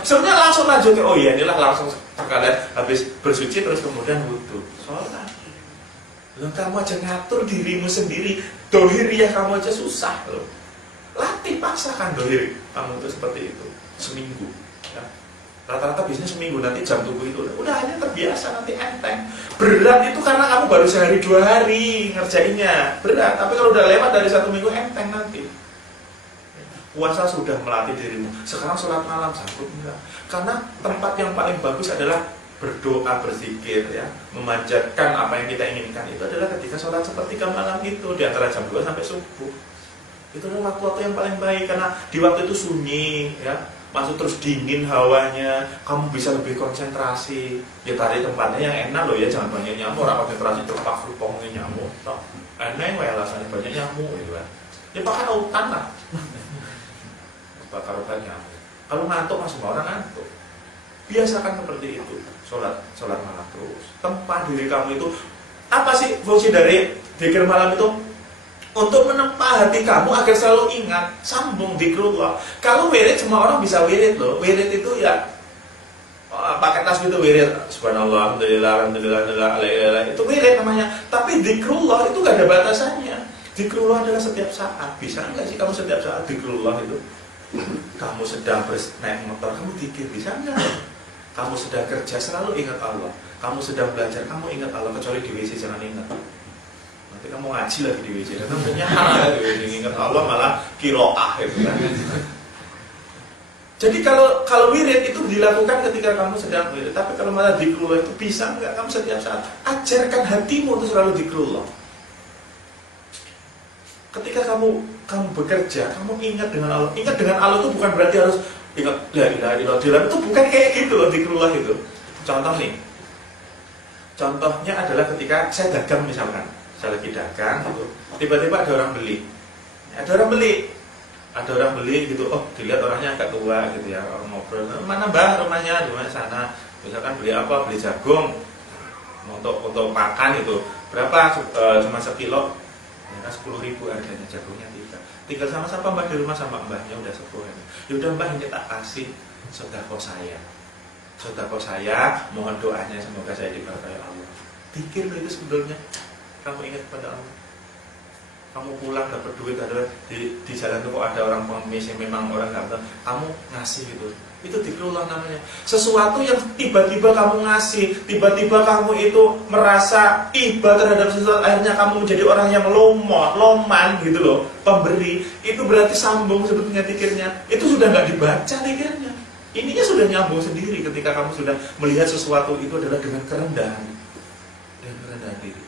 Sebenarnya langsung lanjut ke oh iya inilah langsung sekalian habis bersuci terus kemudian wudhu sholat. Loh, kamu aja ngatur dirimu sendiri, dohiriyah kamu aja susah loh. Latih paksakan dohir kamu itu seperti itu seminggu. Ya. Rata-rata biasanya seminggu nanti jam tubuh itu udah hanya terbiasa nanti enteng. Berat itu karena kamu baru sehari 2 hari ngerjainnya berat, tapi kalau udah lewat dari 1 minggu enteng nanti. Puasa sudah melatih dirimu. Sekarang sholat malam sanggup enggak? Karena tempat yang paling bagus adalah berdoa, berzikir ya, memanjatkan apa yang kita inginkan itu adalah ketika sholat sepertiga malam itu di antara jam 2 sampai subuh. Itu adalah waktu yang paling baik karena di waktu itu sunyi ya. Masuk terus dingin hawanya, kamu bisa lebih konsentrasi. Ya tadi tempatnya yang enak loh ya, jangan banyak nyamuk. Orang konsentrasi terpak frupongnya nyamuk. Enak ya alasannya banyak nyamuk gitu kan. Ya pakai autan lah. Bakar autan nyamuk. Kalau ngantuk masuk orang ngantuk. Biasakan seperti itu. Sholat malam terus. Tempat diri kamu itu apa sih fungsi dari zikir malam itu? Untuk menempa hati kamu agar selalu ingat, sambung zikrullah. Kalau wirid semua orang bisa wirid loh. Wirid itu ya pakai tasbih itu wirid. Subhanallah, alhamdulillah, alhamdulillah, itu wirid namanya. Tapi zikrullah itu gak ada batasannya. Zikrullah adalah setiap saat. Bisa nggak sih kamu setiap saat zikrullah itu? Kamu sedang naik motor, kamu zikir, bisa nggak? Kamu sedang kerja, selalu ingat Allah. Kamu sedang belajar, kamu ingat Allah. Kecuali di WC jangan ingat. Nanti kamu ngaji lagi di WC, dan namanya di WC ingat Allah malah kiroah gitu kan. Jadi kalau wirid itu dilakukan ketika kamu sedang wirid, tapi kalau malah zikrullah itu bisa nggak kamu setiap saat? Ajarkan hatimu untuk selalu zikrullah. Ketika kamu bekerja, kamu ingat dengan Allah. Ingat dengan Allah itu bukan berarti harus ingat la ilaha illallah. Itu bukan kayak gitu loh zikrullah itu. Contoh nih. Contohnya adalah ketika saya dagang misalkan. Saya lagi dagang gitu, tiba-tiba ada orang beli, ada orang beli gitu, oh dilihat orangnya agak tua gitu ya, orang ngobrol, mana mbak rumahnya, di mana sana, misalkan beli apa, beli jagung, untuk makan itu, berapa, cuma sekilo, ya 10.000 harganya jagungnya tinggal sama-sama mbak di rumah sama mbahnya udah sepuh, ya udah mbak ini tak kasih sedekah saya, mohon doanya semoga saya diberkahi Allah. Pikir itu sebetulnya. Kamu ingat pada Allah. Kamu pulang dapat duit adalah di jalan itu kok ada orang pengemis yang memang orang nggak tahu, kamu ngasih gitu. Itu zikrullah namanya. Sesuatu yang tiba-tiba kamu ngasih, tiba-tiba kamu itu merasa iba terhadap sesuatu, akhirnya kamu menjadi orang yang loman gitu loh, pemberi. Itu berarti sambung sebetulnya zikirnya. Itu sudah nggak dibaca zikirnya. Ininya sudah nyambung sendiri ketika kamu sudah melihat sesuatu itu adalah dengan kerendahan diri.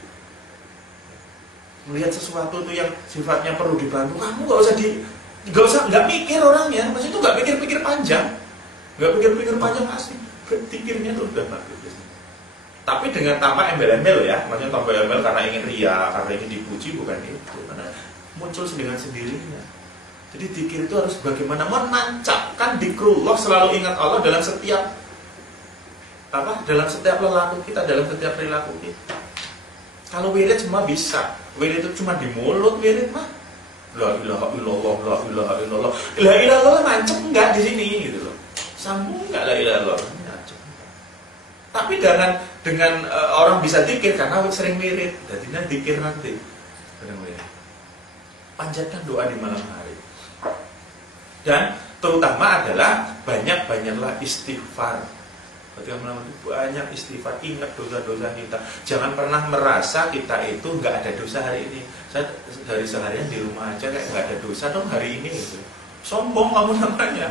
Melihat sesuatu itu yang sifatnya perlu dibantu, kamu nggak mikir orangnya, maksudnya itu nggak pikir-pikir panjang, asli, pikirnya itu udah bagus. Tapi dengan tanpa embel-embel ya, maksudnya tanpa embel karena ingin ria, karena ingin dipuji, bukan itu. Karena muncul dengan sendirinya. Jadi zikir itu harus bagaimana menancapkan zikrullah, selalu ingat Allah dalam setiap dalam setiap lelaku kita, dalam setiap perilaku kita. Kalau wirid semua bisa, wirid itu cuma di mulut, wirid mah la ilaha illallah, la ilaha illallah, la ilaha illallah nancep enggak di sini gitu loh, sambung enggak la ilaha illallah nancep. Tapi dengan orang bisa zikir karena sering wirid, jadinya zikir nanti sering wirid. Panjatkan doa di malam hari, dan terutama adalah banyak-banyaklah istighfar. Ketika malam itu banyak istighfar, ingat dosa-dosa kita. Jangan pernah merasa kita itu nggak ada dosa hari ini. Saya dari seharian di rumah aja kayak nggak ada dosa dong hari ini gitu. Sombong kamu namanya.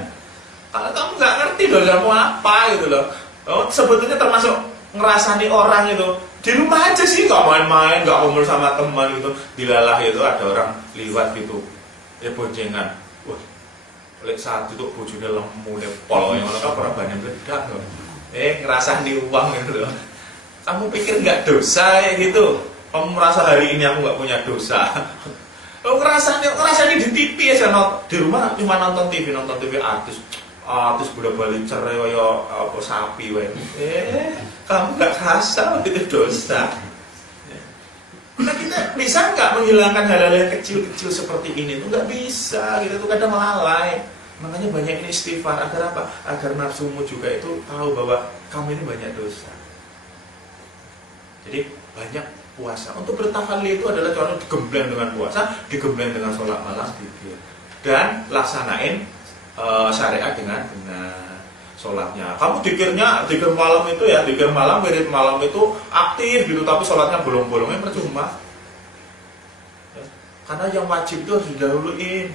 Kalau kamu nggak ngerti dosamu apa gitu loh. Oh, sebetulnya termasuk ngerasani orang itu. Di rumah aja sih nggak main-main, nggak ngomong sama teman gitu. Dilalah itu ada orang liwat gitu, ya boncengan. Wah, lek saat itu bojone lemu nepol yang lengkap perabanya beda loh. Ngerasa di uang gitu loh. Kamu pikir nggak dosa ya gitu? Kamu merasa hari ini aku nggak punya dosa. Lo ngerasa di TV aja, di rumah cuma nonton TV artis bolak balik cerai kayak apa sapi wae. Kamu nggak kerasa itu dosa. Nah, kita bisa nggak menghilangkan hal-hal yang kecil-kecil seperti ini? Itu nggak bisa, gitu tuh kadang lalai. Makanya banyak ini istighfar, agar apa? Agar nafsumu juga itu tahu bahwa kamu ini banyak dosa. Jadi banyak puasa. Untuk bertahalli itu adalah contoh digembleng dengan puasa, digembleng dengan sholat malam, zikir. Dan laksanain syariat dengan sholatnya. Kamu zikir malam itu ya, zikir malam, wirid malam itu aktif gitu, tapi sholatnya bolong-bolongnya percuma. Ya. Karena yang wajib itu harus didahuluin.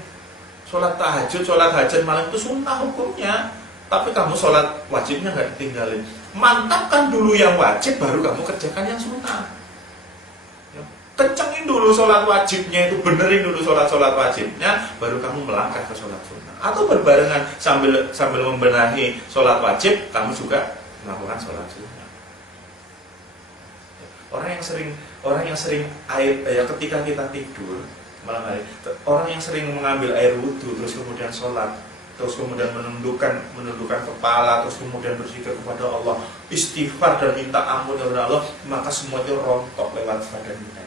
Sholat tahajud, sholat hajat malam itu sunnah hukumnya. Tapi kamu sholat wajibnya nggak ditinggalin. Mantapkan dulu yang wajib, baru kamu kerjakan yang sunnah. Ya. Kencengin dulu sholat wajibnya itu, benerin dulu sholat wajibnya, baru kamu melangkah ke sholat sunnah. Atau berbarengan sambil membenahi sholat wajib, kamu juga melakukan sholat sunnah. Ya. Orang yang sering air ketika kita tidur malam hari, orang yang sering mengambil air wudhu terus kemudian sholat, terus kemudian menundukkan kepala, terus kemudian berzikir kepada Allah, istighfar dan minta ampun kepada Allah, maka semua itu rontok lewat badan kita.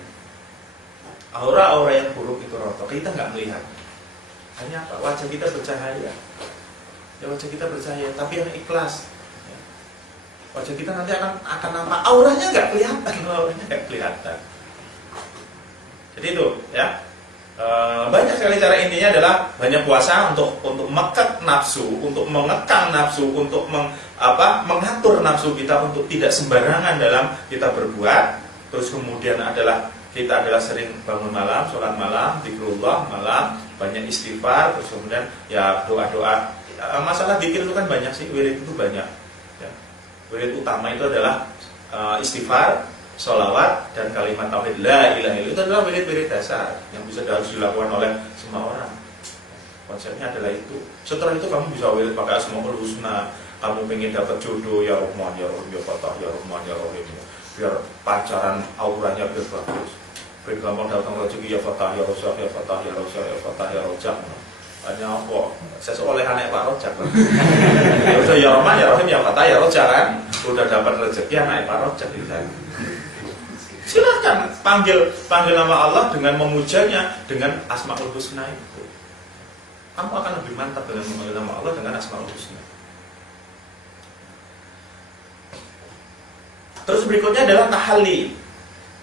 Aura-aura yang buruk itu rontok, kita nggak melihat. Hanya apa? Wajah kita bercahaya. Ya, wajah kita bercahaya, tapi yang ikhlas. Ya. Wajah kita nanti akan nampak, auranya nggak kelihatan. Jadi itu, ya. Banyak sekali cara, intinya adalah banyak puasa untuk mekat nafsu, untuk mengekang nafsu, untuk mengatur nafsu kita untuk tidak sembarangan dalam kita berbuat. Terus kemudian kita adalah sering bangun malam, sholat malam, zikrullah malam, banyak istighfar, terus kemudian ya doa-doa. Masalah zikir itu kan banyak sih, wirid itu banyak. Ya. Wirid utama itu adalah istighfar, sholawat, dan kalimat tauhid la ilaha illallah. Itu adalah wirid-wirid dasar yang bisa harus dilakukan oleh semua orang. Konsepnya adalah itu. Setelah itu kamu bisa wirid pakai Asmaul Husna. Kamu pengen dapat jodoh, ya Rahman, ya Rahim, ya Fatah, ya Rahman, ya Rahim, biar pacaran auranya biar bagus. Biar gampang datang rezeki, ya Fatah, ya Rozak, ya Fatah, ya Rozak, ya Fatah, ya Rozak. Hanya apa? Sesuai anak Pak Rozak. Ya Rahman, ya Rahim, ya Fatah, ya Rozak kan. Udah dapat rezeki anak Pak Rozak di sana. Silahkan panggil nama Allah dengan memujanya dengan Asmaul Husna itu. Kamu akan lebih mantap dengan memanggil nama Allah dengan Asmaul Husna. Terus berikutnya adalah tahalli.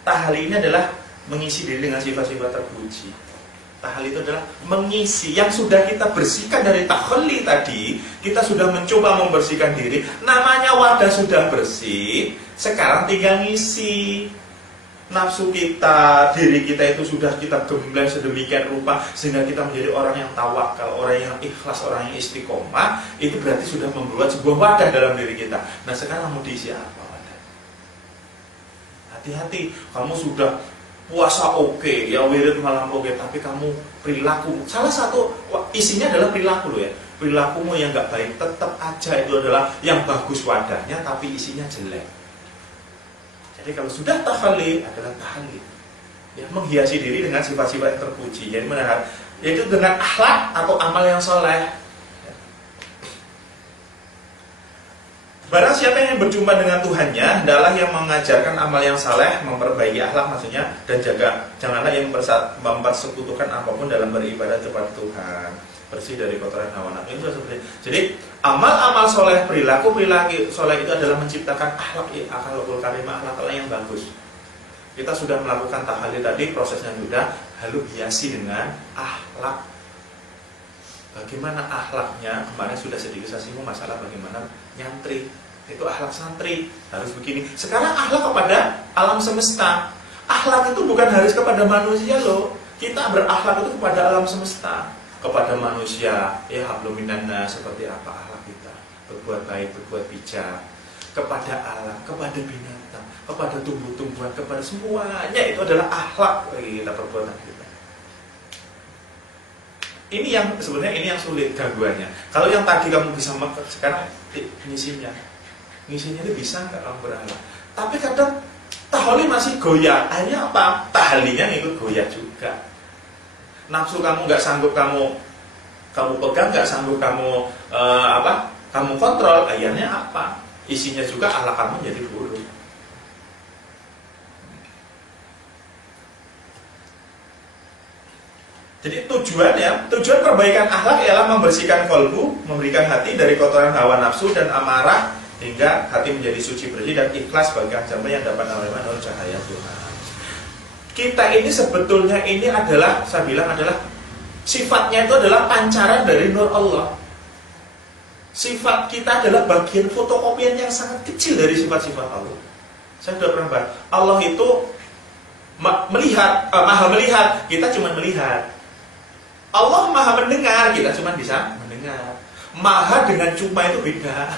Tahalli ini adalah mengisi diri dengan sifat-sifat terpuji. Tahalli itu adalah mengisi yang sudah kita bersihkan dari tahalli tadi. Kita sudah mencoba membersihkan diri. Namanya wadah sudah bersih. Sekarang tinggal ngisi. Nafsu kita, diri kita itu sudah kita gembleng sedemikian rupa sehingga kita menjadi orang yang tawakal, orang yang ikhlas, orang yang istiqomah. Itu berarti sudah membuat sebuah wadah dalam diri kita. Nah, sekarang mau diisi apa wadah? Hati-hati, kamu sudah puasa oke, ya wirid malam oke, tapi kamu perilaku, salah satu isinya adalah perilaku loh ya. Perilakumu yang nggak baik, tetap aja itu adalah yang bagus wadahnya, tapi isinya jelek. Jadi kalau sudah tahalli adalah tahalli, ya, menghiasi diri dengan sifat-sifat yang terpuji. Jadi yaitu dengan akhlak atau amal yang soleh. Barang siapa yang berjumpa dengan Tuhannya, adalah yang mengajarkan amal yang saleh, memperbaiki akhlak maksudnya, dan janganlah yang mempersekutukan apapun dalam beribadah kepada Tuhan, bersih dari kotoran hawa nafsu. Itu seperti. Jadi amal-amal soleh, perilaku soleh itu adalah menciptakan akhlakul karimah, akhlak yang bagus. Kita sudah melakukan tahalli tadi, prosesnya sudah, lalu hiasi dengan akhlak. Bagaimana akhlaknya? Kemarin sudah sedikit saya singgung masalah bagaimana nyantri. Itu akhlak santri harus begini. Sekarang akhlak kepada alam semesta. Akhlak itu bukan harus kepada manusia loh. Kita berakhlak itu kepada alam semesta, kepada manusia. Ya hablum minannas, seperti apa akhlak kita? Berbuat baik, berbuat bijak kepada alam, kepada binatang, kepada tumbuh-tumbuhan, kepada semuanya. Itu adalah akhlak bagi kita, perbuatan kita. Ini yang sebenarnya ini yang sulit gangguannya. Kalau yang tadi kamu bisa sekarang ngisinya itu bisa nggak kamu berakhlak? Tapi kadang tahalli masih goyah. Akhirnya apa? Tahallinya ngikut goyah juga. Nafsu kamu nggak sanggup kamu pegang, nggak sanggup kamu kamu kontrol. Akhirnya apa? Isinya juga akhlak kamu jadi buruk. Jadi tujuan perbaikan akhlak ialah membersihkan kolbu, memberikan hati dari kotoran hawa nafsu dan amarah, hingga hati menjadi suci, bersih dan ikhlas bagi hamba yang dapat menerima nur cahaya Tuhan. Kita ini sebetulnya ini adalah, saya bilang adalah sifatnya itu adalah pancaran dari nur Allah. Sifat kita adalah bagian fotokopian yang sangat kecil dari sifat-sifat Allah. Saya sudah pernah bahas, Allah itu maha melihat, kita cuma melihat. Allah maha mendengar, kita cuma bisa mendengar. Maha dengan cuma itu beda.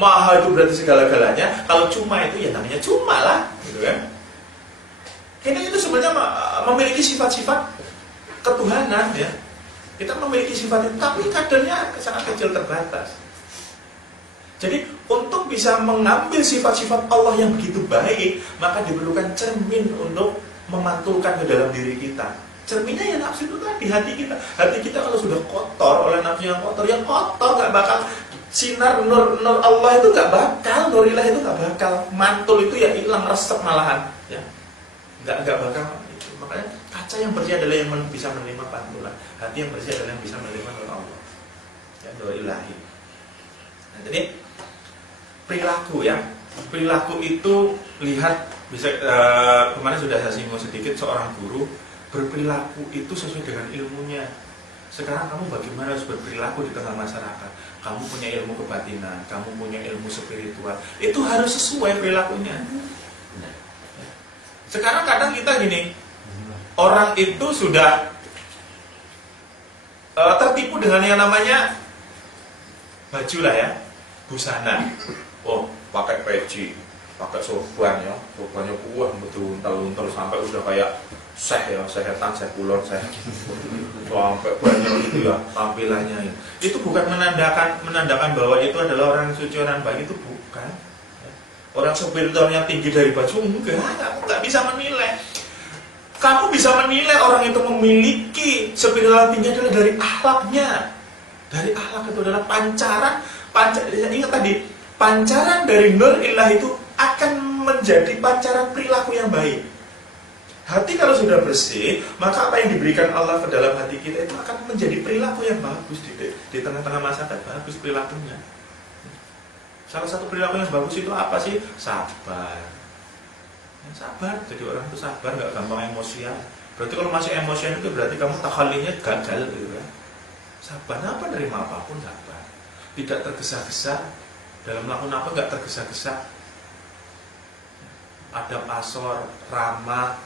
Maha itu berarti segala-galanya. Kalau cuma itu ya namanya cuma lah, gitu kan? Kita itu sebenarnya memiliki sifat-sifat ketuhanan, ya. Kita memiliki sifat itu, tapi kadarnya sangat kecil, terbatas. Jadi untuk bisa mengambil sifat-sifat Allah yang begitu baik, maka diperlukan cermin untuk memantulkan ke dalam diri kita. Cerminnya ya nafsu itu tadi, hati kita. Hati kita kalau sudah kotor oleh nafsu yang kotor nggak bakal sinar nur Allah itu nggak bakal, nurilah itu nggak bakal mantul, itu ya hilang, resep malahan, ya nggak bakal. Itu. Makanya kaca yang bersih adalah yang bisa menerima pantulan. Hati yang bersih adalah yang bisa menerima nur Allah, ya nur ilahi. Nah, jadi perilaku ya, perilaku itu lihat bisa kemarin sudah saya singgung sedikit, seorang guru berperilaku itu sesuai dengan ilmunya. Sekarang kamu bagaimana harus berperilaku di tengah masyarakat? Kamu punya ilmu kebatinan, kamu punya ilmu spiritual, itu harus sesuai perilakunya. Sekarang kadang kita gini, orang itu sudah tertipu dengan yang namanya baju lah ya, busana. Oh, pakai peci, pakai sorban ya, sorbannya kuat betul, untal-untal sampai udah kayak sehetan, kulon, sampai banyak itu ya tampilannya. Itu bukan menandakan bahwa itu adalah orang suci, orang baik, itu bukan. Orang spiritualnya tinggi dari baju, enggak, kamu nggak bisa menilai. Kamu bisa menilai orang itu memiliki spiritual tinggi adalah dari akhlaknya. Dari akhlak itu adalah pancaran. Ingat tadi, pancaran dari nur ilah itu akan menjadi pancaran perilaku yang baik. Hati kalau sudah bersih, maka apa yang diberikan Allah ke dalam hati kita itu akan menjadi perilaku yang bagus di tengah-tengah masyarakat, bagus perilakunya. Salah satu perilaku yang bagus itu apa sih? Sabar. Sabar, jadi orang itu sabar, nggak gampang emosian. Berarti kalau masih emosian itu berarti kamu tahallinya gagal gitu kan. Sabar, apa nerima apapun sabar. Tidak tergesa-gesa dalam melakukan apa, nggak tergesa-gesa. Adab asor, ramah.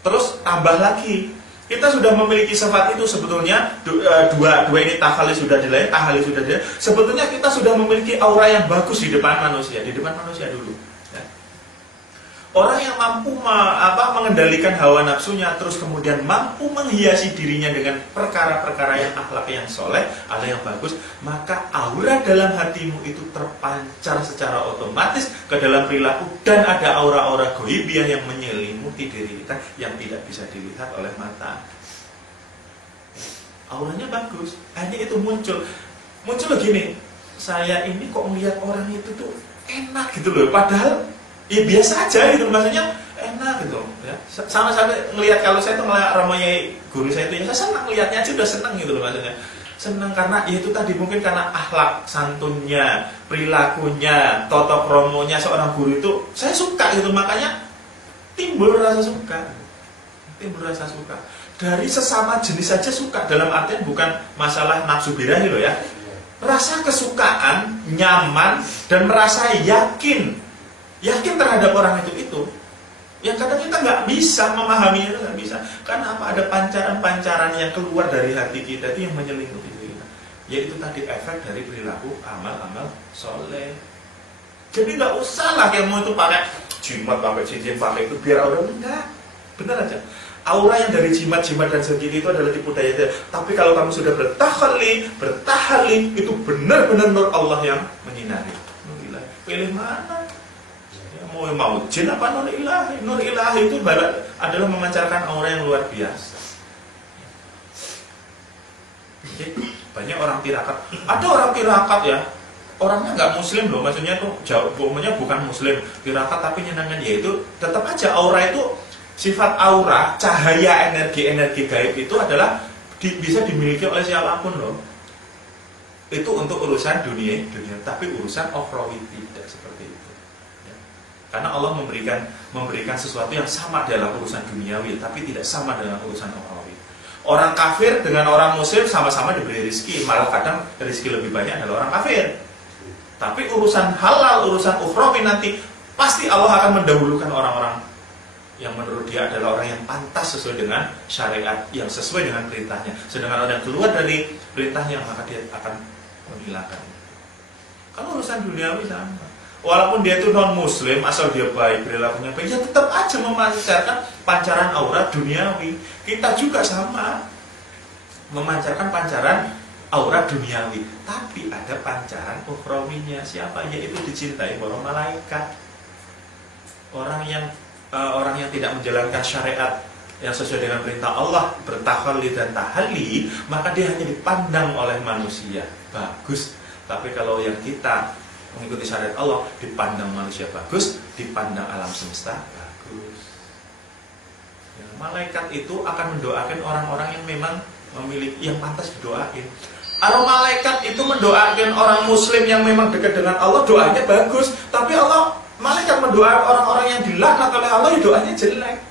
Terus tambah lagi, kita sudah memiliki sifat itu sebetulnya dua ini tahalli sudah dilai, tahalli sudah dilai. Sebetulnya kita sudah memiliki aura yang bagus di depan manusia dulu. Ya. Orang yang mampu mengendalikan hawa nafsunya, terus kemudian mampu menghiasi dirinya dengan perkara-perkara yang akhlak yang soleh, ada yang bagus, maka aura dalam hatimu itu terpancar secara otomatis ke dalam perilaku, dan ada aura-aura goibiyah yang menyelimuti diri kita yang tidak bisa dilihat oleh mata. Auranya bagus, hanya itu muncul begini, saya ini kok melihat orang itu tuh enak gitu loh, padahal ya biasa aja gitu, maksudnya enak gitu ya. Sama sampai ngelihat, kalau saya tuh ngeliat ramai guru saya itu, ya saya senang ngelihatnya aja, udah senang gitu loh, maksudnya senang karena ya itu tadi, mungkin karena akhlak santunnya, perilakunya, toto kromonya seorang guru itu saya suka gitu, makanya timbul rasa suka dari sesama jenis saja suka, dalam artian bukan masalah nafsu birahi loh ya, rasa kesukaan, nyaman, dan merasa yakin terhadap orang itu yang kadang kita nggak bisa memahaminya, nggak bisa, karena apa, ada pancaran-pancaran yang keluar dari hati kita itu yang menyelimuti diri kita, yaitu tadi efek dari perilaku amal-amal soleh. Jadi nggak usah lah yang mau itu pakai jimat, pakai cincin, pakai itu biar orang enggak, benar aja. Aura yang dari jimat dan segini itu adalah tipu daya. Tapi kalau kamu sudah bertahalli, itu benar-benar nur Allah yang menyinari. Pilih mana? Mau jin apa nur ilahi? Nur ilahi itu adalah memancarkan aura yang luar biasa. Jadi, banyak orang tirakat. Ada orang tirakat ya, orangnya nggak muslim loh, maksudnya tuh jauh, bukan muslim, tirakat tapi nyenangkan, yaitu tetap aja aura itu, sifat aura, cahaya energi gaib itu adalah bisa dimiliki oleh siapapun loh. Itu untuk urusan dunia, tapi urusan ukhrawi tidak seperti itu. Karena Allah memberikan sesuatu yang sama dalam urusan duniawi, tapi tidak sama dalam urusan ukhrawi. Orang kafir dengan orang muslim sama-sama diberi rezeki, malah kadang rezeki lebih banyak adalah orang kafir. Tapi urusan halal, urusan ukhrawi nanti pasti Allah akan mendahulukan orang-orang yang menurut dia adalah orang yang pantas sesuai dengan syariat, yang sesuai dengan perintahnya. Sedangkan orang yang keluar dari perintahnya, maka dia akan menghilangkan. Kalau urusan duniawi sama. Walaupun dia itu non muslim, asal dia baik, perilakunya baik, ya tetap aja memancarkan pancaran aura duniawi. Kita juga sama, memancarkan pancaran aura duniawi, tapi ada pancaran ukhrawinya. Siapa? Yaitu dicintai para malaikat. Orang yang tidak menjalankan syariat yang sesuai dengan perintah Allah, bertahalli dan tahalli, maka dia hanya dipandang oleh manusia bagus. Tapi kalau yang kita mengikuti syariat Allah, dipandang manusia bagus, dipandang alam semesta bagus. Ya, malaikat itu akan mendoakan orang-orang yang memang memiliki, yang pantas didoain. Kalau malaikat itu mendoakan orang muslim yang memang dekat dengan Allah, doanya bagus. Tapi malaikat mendoakan orang-orang yang dilaknat oleh Allah, ya doanya jelek,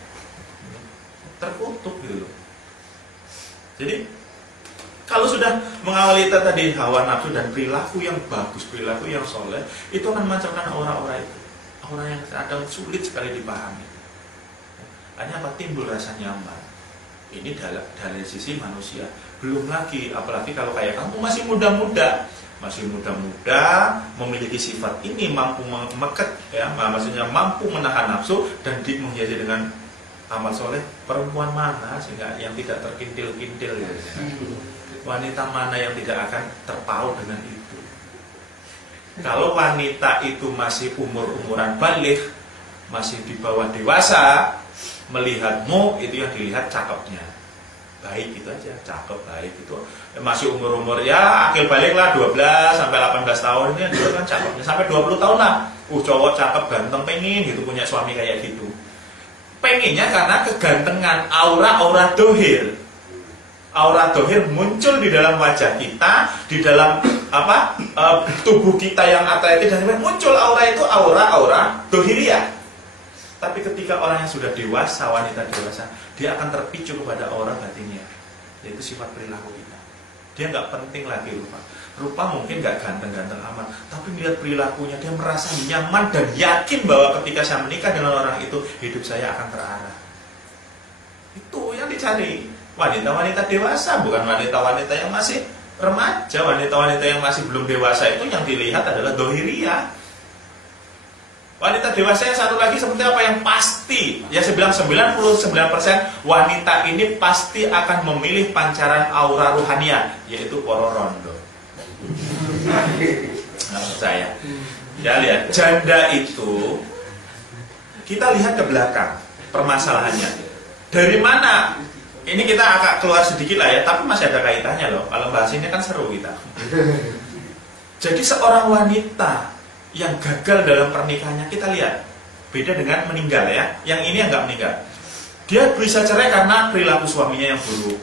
terkutuk gitu. Jadi kalau sudah mengawali tadi hawa nafsu dan perilaku yang bagus, perilaku yang soleh, itu akan memancarkan aura-aura itu, aura yang kadang sulit sekali dipahami. Hanya apa? Timbul rasa nyaman. Ini dari sisi manusia. Belum lagi, apalagi kalau kayak kamu masih muda-muda, memiliki sifat ini, mampu meket, ya, maksudnya mampu menahan nafsu dan menghiasi dengan amal soleh. Perempuan mana sehingga yang tidak terkintil-kintil, ya? Wanita mana yang tidak akan terpaut dengan itu? Kalau wanita itu masih umuran baligh, masih di bawah dewasa, melihatmu itu yang dilihat cakepnya, baik itu aja, cakep, baik itu. Masih umur ya akil balik lah, 12 sampai 18 tahun ini dia kan cakepnya, sampai 20 tahun lah, cowok cakep ganteng, pengen gitu punya suami kayak gitu. Pengennya karena kegantengan, aura dohir. Aura dohir muncul di dalam wajah kita, di dalam tubuh kita yang atletis, dan muncul aura itu aura dohiriyah. Tapi ketika orang yang sudah dewasa, wanita dewasa, dia akan terpicu kepada aura batinnya, yaitu sifat perilaku kita. Dia nggak penting lagi rupa mungkin nggak ganteng-ganteng amat, tapi melihat perilakunya, dia merasa nyaman dan yakin bahwa ketika saya menikah dengan orang itu, hidup saya akan terarah. Itu yang dicari. Wanita-wanita dewasa, bukan wanita-wanita yang masih remaja. Wanita-wanita yang masih belum dewasa itu yang dilihat adalah dohiriyah. Wanita dewasa yang satu lagi seperti apa? Yang pasti, ya saya bilang 99% wanita ini pasti akan memilih pancaran aura ruhania, yaitu pororondo. Nggak percaya? Ya lihat, janda itu kita lihat ke belakang permasalahannya. Dari mana? Ini kita agak keluar sedikit lah ya, tapi masih ada kaitannya loh. Kalau bahas ini kan seru kita. Jadi seorang wanita yang gagal dalam pernikahannya, kita lihat beda dengan meninggal ya. Yang ini yang nggak meninggal, dia bisa cerai karena perilaku suaminya yang buruk,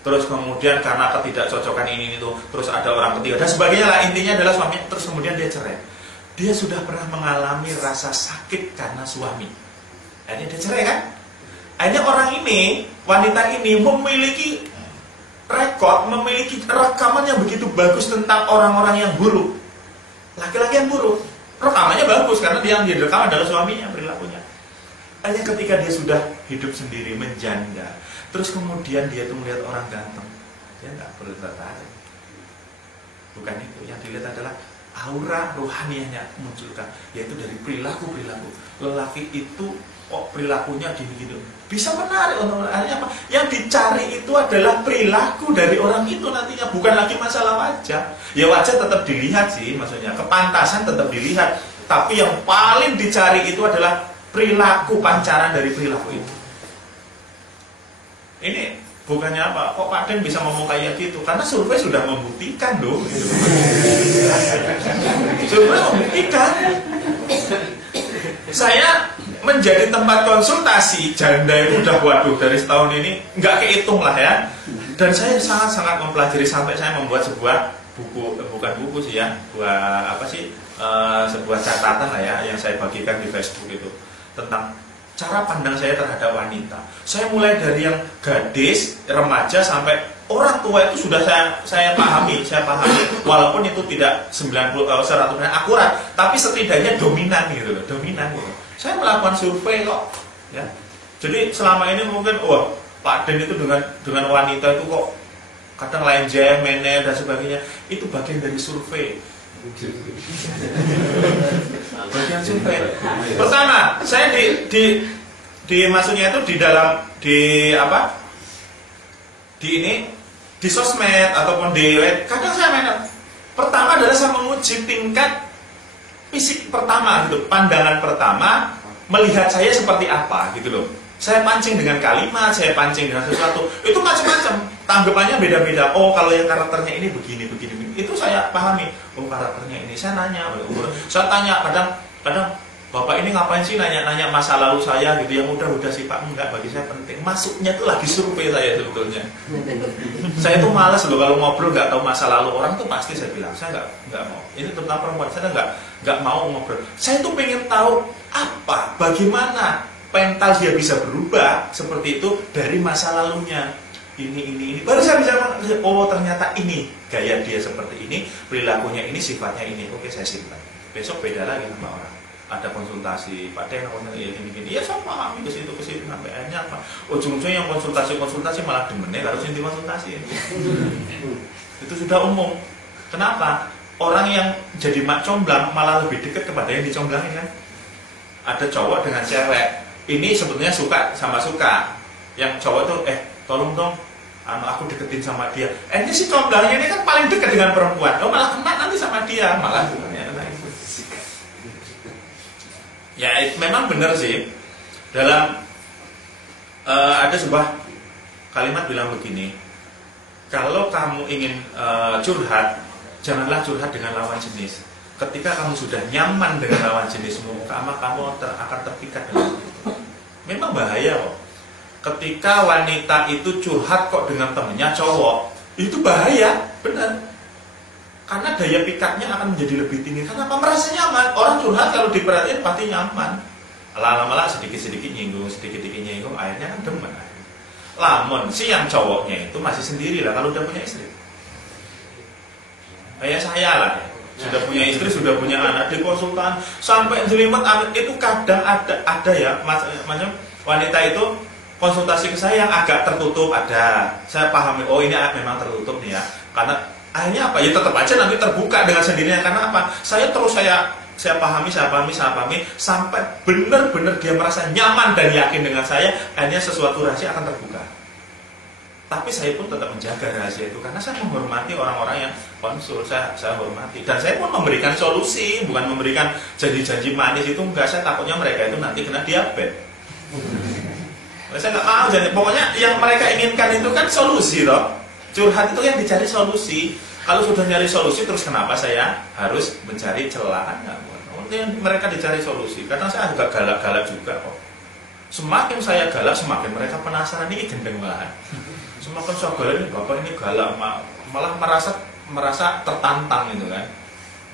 terus kemudian karena ketidakcocokan ini itu, terus ada orang ketiga dan sebagainya lah. Intinya adalah suaminya, terus kemudian dia cerai. Dia sudah pernah mengalami rasa sakit karena suami, akhirnya dia cerai kan. Akhirnya orang ini, wanita ini memiliki rekod, memiliki rekaman yang begitu bagus tentang orang-orang yang buruk, laki-laki yang buruk. Rekamannya bagus karena dia yang direkam adalah suaminya, perilakunya. Hanya ketika dia sudah hidup sendiri, menjanda, terus kemudian dia itu melihat orang ganteng, dia nggak perlu tertarik. Bukan itu, yang dilihat adalah aura rohanianya munculkan, yaitu dari perilaku-perilaku. Lelaki itu kok perilakunya gini-gini, bisa menarik untuk apa? Yang dicari itu adalah perilaku dari orang itu nantinya, bukan lagi masalah wajah. Ya wajah tetap dilihat sih, maksudnya kepantasan tetap dilihat, tapi yang paling dicari itu adalah perilaku, pancaran dari perilaku itu. Ini bukannya apa, kok Pak Den bisa ngomong kayak gitu? Karena survei sudah membuktikan loh. Survei membuktikan. Saya menjadi tempat konsultasi janda itu udah waduh dari setahun ini nggak kehitung lah ya. Dan saya sangat-sangat mempelajari sampai saya membuat sebuah buku, bukan buku sih ya, sebuah catatan lah ya yang saya bagikan di Facebook itu tentang cara pandang saya terhadap wanita. Saya mulai dari yang gadis, remaja sampai orang tua itu sudah saya pahami, walaupun itu tidak 100% akurat, tapi setidaknya dominan gitu loh, dominan gitu. Saya melakukan survei kok, ya. Jadi selama ini mungkin, Pak Den itu dengan wanita itu kok kadang lain jam, menel dan sebagainya, itu bagian dari survei. Bagian survei. Pertama, saya maksudnya itu di sosmed ataupun di web, kadang saya menel. Pertama adalah saya menguji tingkat fisik pertama gitu, pandangan pertama melihat saya seperti apa gitu loh. Saya pancing dengan kalimat, saya pancing dengan sesuatu, itu macam-macam, tanggapannya beda-beda. Oh kalau yang karakternya ini begini, itu saya pahami. Oh karakternya ini, saya nanya, saya tanya, kadang Bapak ini ngapain sih nanya-nanya masa lalu saya gitu, yang udah sih Pak, enggak, bagi saya penting. Masuknya tuh lagi survei saya sebetulnya. Saya tuh malas loh kalau ngobrol nggak tahu masa lalu orang tuh, pasti saya bilang saya nggak mau. Ini tentang perempuan, saya nggak mau ngobrol. Saya tuh pengen tahu apa, bagaimana mental dia bisa berubah seperti itu dari masa lalunya. Ini baru saya bisa, oh ternyata ini gaya dia seperti ini, perilakunya ini, sifatnya ini. Oke, saya simpan. Besok beda lagi sama orang. Ada konsultasi, Pak Den, ya gini-gini, ya saya pahami ke situ sampai akhirnya apa? Ujung-ujungnya yang konsultasi malah demennya harus inti konsultasi. Itu sudah umum. Kenapa? Orang yang jadi mak comblang malah lebih dekat kepada yang dicomblangin kan? Ada cowok dengan cewek, ini sebetulnya suka sama suka. Yang cowok tuh, tolong dong, aku deketin sama dia. Ini si comblangnya ini kan paling dekat dengan perempuan. Malah kena nanti sama dia, malah bukannya. Ya memang benar sih. Dalam ada sebuah kalimat bilang begini, kalau kamu ingin curhat, janganlah curhat dengan lawan jenis. Ketika kamu sudah nyaman dengan lawan jenismu, kamu akan terpikat dengan itu. Memang bahaya kok. Ketika wanita itu curhat kok dengan temennya cowok, itu bahaya, benar. Karena daya pikatnya akan menjadi lebih tinggi. Kenapa? Merasa nyaman. Orang curhat kalau diperhatiin pasti nyaman. Lama-lama sedikit-sedikit nyinggung, akhirnya kan demen. Lamun si yang cowoknya itu masih sendiri lah kalau udah punya istri. Kayak saya lah ya. Sudah punya istri, sudah punya anak, di konsultan sampai jelimet itu kadang ada ya macam wanita itu konsultasi ke saya yang agak tertutup ada. Saya pahami, oh ini memang tertutup nih ya. Karena akhirnya apa? Ya tetap aja nanti terbuka dengan sendirinya. Karena apa? Saya saya pahami sampai benar-benar dia merasa nyaman dan yakin dengan saya, akhirnya sesuatu rahasia akan terbuka. Tapi saya pun tetap menjaga rahasia itu karena saya menghormati orang-orang yang konsul, saya hormati. Dan saya pun memberikan solusi, bukan memberikan janji-janji manis itu enggak. Saya takutnya mereka itu nanti kena diabetes. Saya nggak mau, jadi pokoknya yang mereka inginkan itu kan solusi loh. Curhat itu yang dicari solusi. Kalau sudah nyari solusi terus kenapa saya harus mencari celah? Mereka dicari solusi karena saya agak galak-galak juga kok. Semakin saya galak semakin mereka penasaran, ini gendeng banget. Semakin saya galak ini bapak ini galak, malah merasa tertantang gitu kan.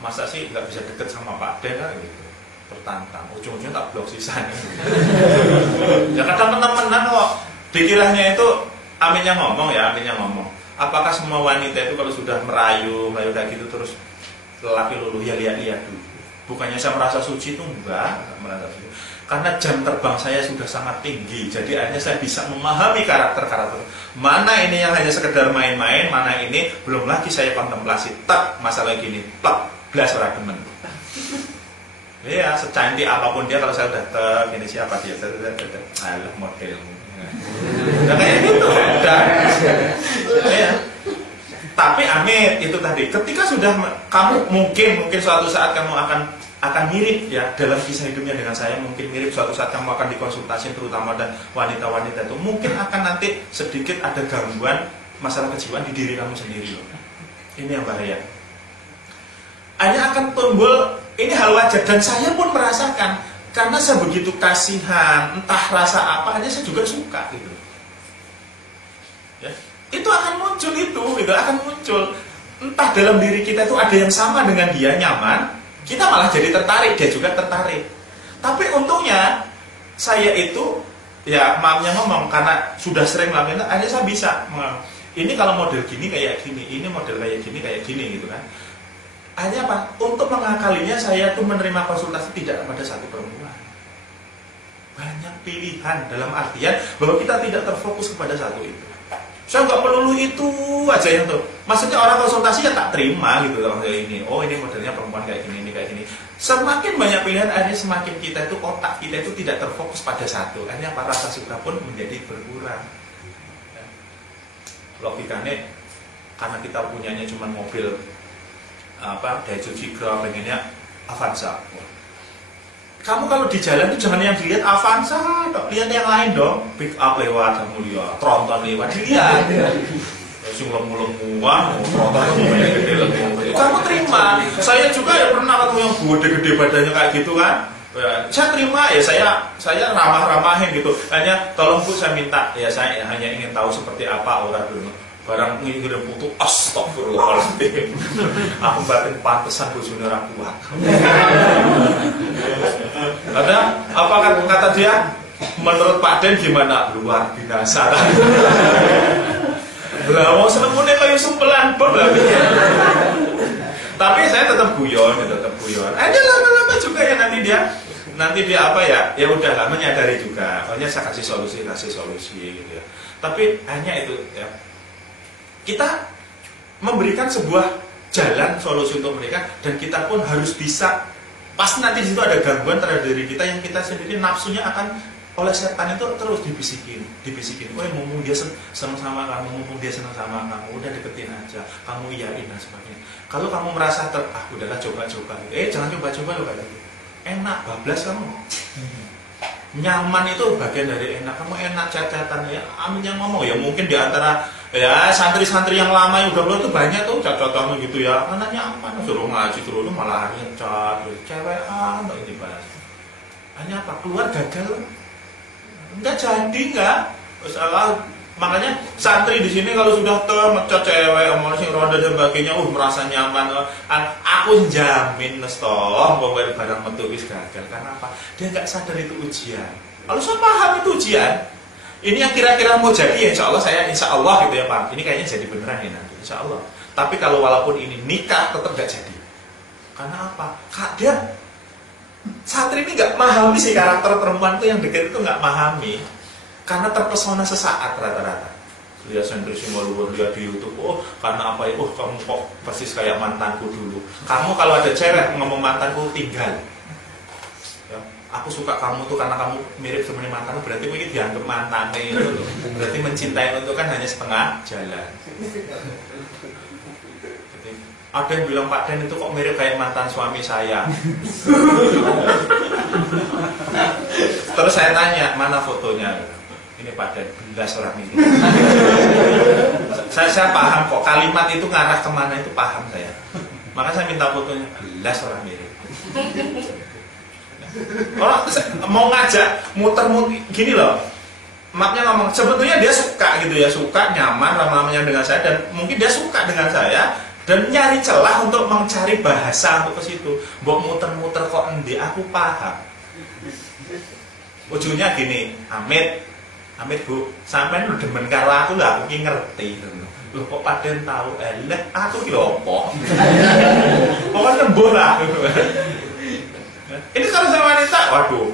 Masa sih nggak bisa deket sama Pak Den kan gitu. Tertantang, ujung-ujungnya tak blok sisanya. Ya kadang teman-teman kok dikiranya itu aminnya ngomong. Apakah semua wanita itu kalau sudah merayu kayak gitu terus lelaki luluh ya lihat dulu. Bukannya saya merasa suci itu enggak merasa suci. Karena jam terbang saya sudah sangat tinggi, jadi akhirnya saya bisa memahami karakter-karakter. Mana ini yang hanya sekedar main-main, mana ini belum lagi saya kontemplasi. Tak masalah gini, tak belas orang demen. Ya, secantik apapun dia kalau saya udah ini siapa dia? Alah model. Udah kayak gitu, udah. Ya. Tapi amit itu tadi. Ketika sudah kamu mungkin suatu saat kamu akan mirip ya dalam kisah hidupnya dengan saya, mungkin mirip suatu saat kamu akan dikonsultasi terutama dan wanita-wanita itu mungkin akan nanti sedikit ada gangguan masalah kejiwaan di diri kamu sendiri loh. Ini yang bahaya. Hanya akan timbul, ini hal wajar dan saya pun merasakan karena saya begitu kasihan, entah rasa apa aja saya juga suka gitu. Ya, itu akan muncul akan muncul. Entah dalam diri kita itu ada yang sama dengan dia nyaman, kita malah jadi tertarik, dia juga tertarik. Tapi untungnya saya itu ya maafnya ngomong karena sudah sering melakukan, akhirnya saya bisa. Ini kalau model gini kayak gini, ini model kayak gini gitu kan. Hanya apa? Untuk mengakalinya saya tuh menerima konsultasi tidak pada satu perempuan. Banyak pilihan dalam artian bahwa kita tidak terfokus kepada satu itu. Saya nggak perlu itu aja yang tuh. Maksudnya orang konsultasi ya tak terima gitu loh ini. Oh ini modelnya perempuan kayak gini, ini kayak gini. Semakin banyak pilihan, akhirnya semakin kita itu otak kita itu tidak terfokus pada satu. Akhirnya apa rasa suka pun menjadi berkurang. Logikanya karena kita punyanya cuma mobil Daihatsu Jigra, pengennya Avanza. Kamu kalau di jalan itu jangan yang dilihat Avanza, lihat yang lain dong. Pick up lewat, kamu lihat Tronton lewat, dilihat. Sing lemu-lemu, Tronton yang gede lemu. Kamu terima. Saya juga ya pernah ketemu yang gede-gede badannya kayak gitu kan. Saya terima ya, saya ramah-ramahin gitu. Hanya tolong Bu saya minta ya, saya hanya ingin tahu seperti apa aura dulu. Barang ngirim foto, astagfirullahaladzim. Aku batin pantesan bojone ora kuat. Ada apa kata dia? Menurut Pak Den gimana? Luar biasa. Lah wong senengune kaya sumpelan bom lah. Tapi saya tetap guyon. Ada lama-lama juga ya nanti dia apa ya? Ya udahlah menyadari juga. Pokoknya saya kasih solusi gitu ya. Tapi hanya itu ya. Kita memberikan sebuah jalan solusi untuk mereka dan kita pun harus bisa. Pasti nanti di situ ada gangguan terhadap diri kita yang kita sendiri nafsunya akan oleh setan itu terus dibisikin. Oh mumpung dia senang sama kamu, udah deketin aja, kamu iyain dan sebagainya. Kalau kamu merasa udahlah coba-coba, jangan coba-coba loh kayak gitu. Enak, bablas kamu. Nyaman itu bagian dari enak. Kamu enak cacatan ya, amin yang ngomong ya mungkin di antara ya santri-santri yang lama yang udah itu banyak tuh cacatannya gitu ya. Karena nyaman, suruh ngaji terus malah ngecat, cewekan, ini bahas. Hanya apa? Keluar gagal. Enggak jadi salah. Makanya santri di sini kalau sudah ngecat cewek, omong sing ronda dan sebagainya, merasa nyaman. Aku jamin nestoh bahwa barang metu wis gagal. Karena apa? Dia nggak sadar itu ujian. Kalau saya paham itu ujian, ini yang kira-kira mau jadi ya insya Allah gitu ya Pak. Ini kayaknya jadi beneran ya nanti, insya Allah. Tapi kalau walaupun ini nikah tetap nggak jadi. Karena apa? Dia santri ini nggak memahami si karakter perempuan itu yang dekat itu nggak memahami. Karena terpesona sesaat rata-rata. lihat sentrisme luar, lihat di YouTube, oh karena apa ya, oh kamu kok persis kayak mantanku dulu. Kamu kalau ada cewek ngomong mantanku, tinggal. Ya, aku suka kamu tuh karena kamu mirip seperti mantanku, berarti mungkin dianggap mantannya itu, berarti mencintai itu kan hanya setengah jalan. Jadi, ada yang bilang Pak Den itu kok mirip kayak mantan suami saya. Terus saya tanya, mana fotonya? Ini Pak Den, belas orang ini. saya paham kok, kalimat itu ngarah kemana itu paham saya. Maka saya minta fotonya, belas orang mirip. Orang mau ngajak muter-muter gini loh, mapnya ngomong sebetulnya dia suka gitu ya, suka nyaman lama-lamanya dengan saya, dan mungkin dia suka dengan saya dan nyari celah untuk mencari bahasa untuk ke situ. Mbok muter-muter kok endi, aku paham. Ujungnya gini, Amit Bu, sampai lu demen karo aku lah, aku ki ngerti. Loh kok Pak Den tahu? Aku ki opo? Pokoknya mbuh lah. Ini kalau sama wanita, waduh.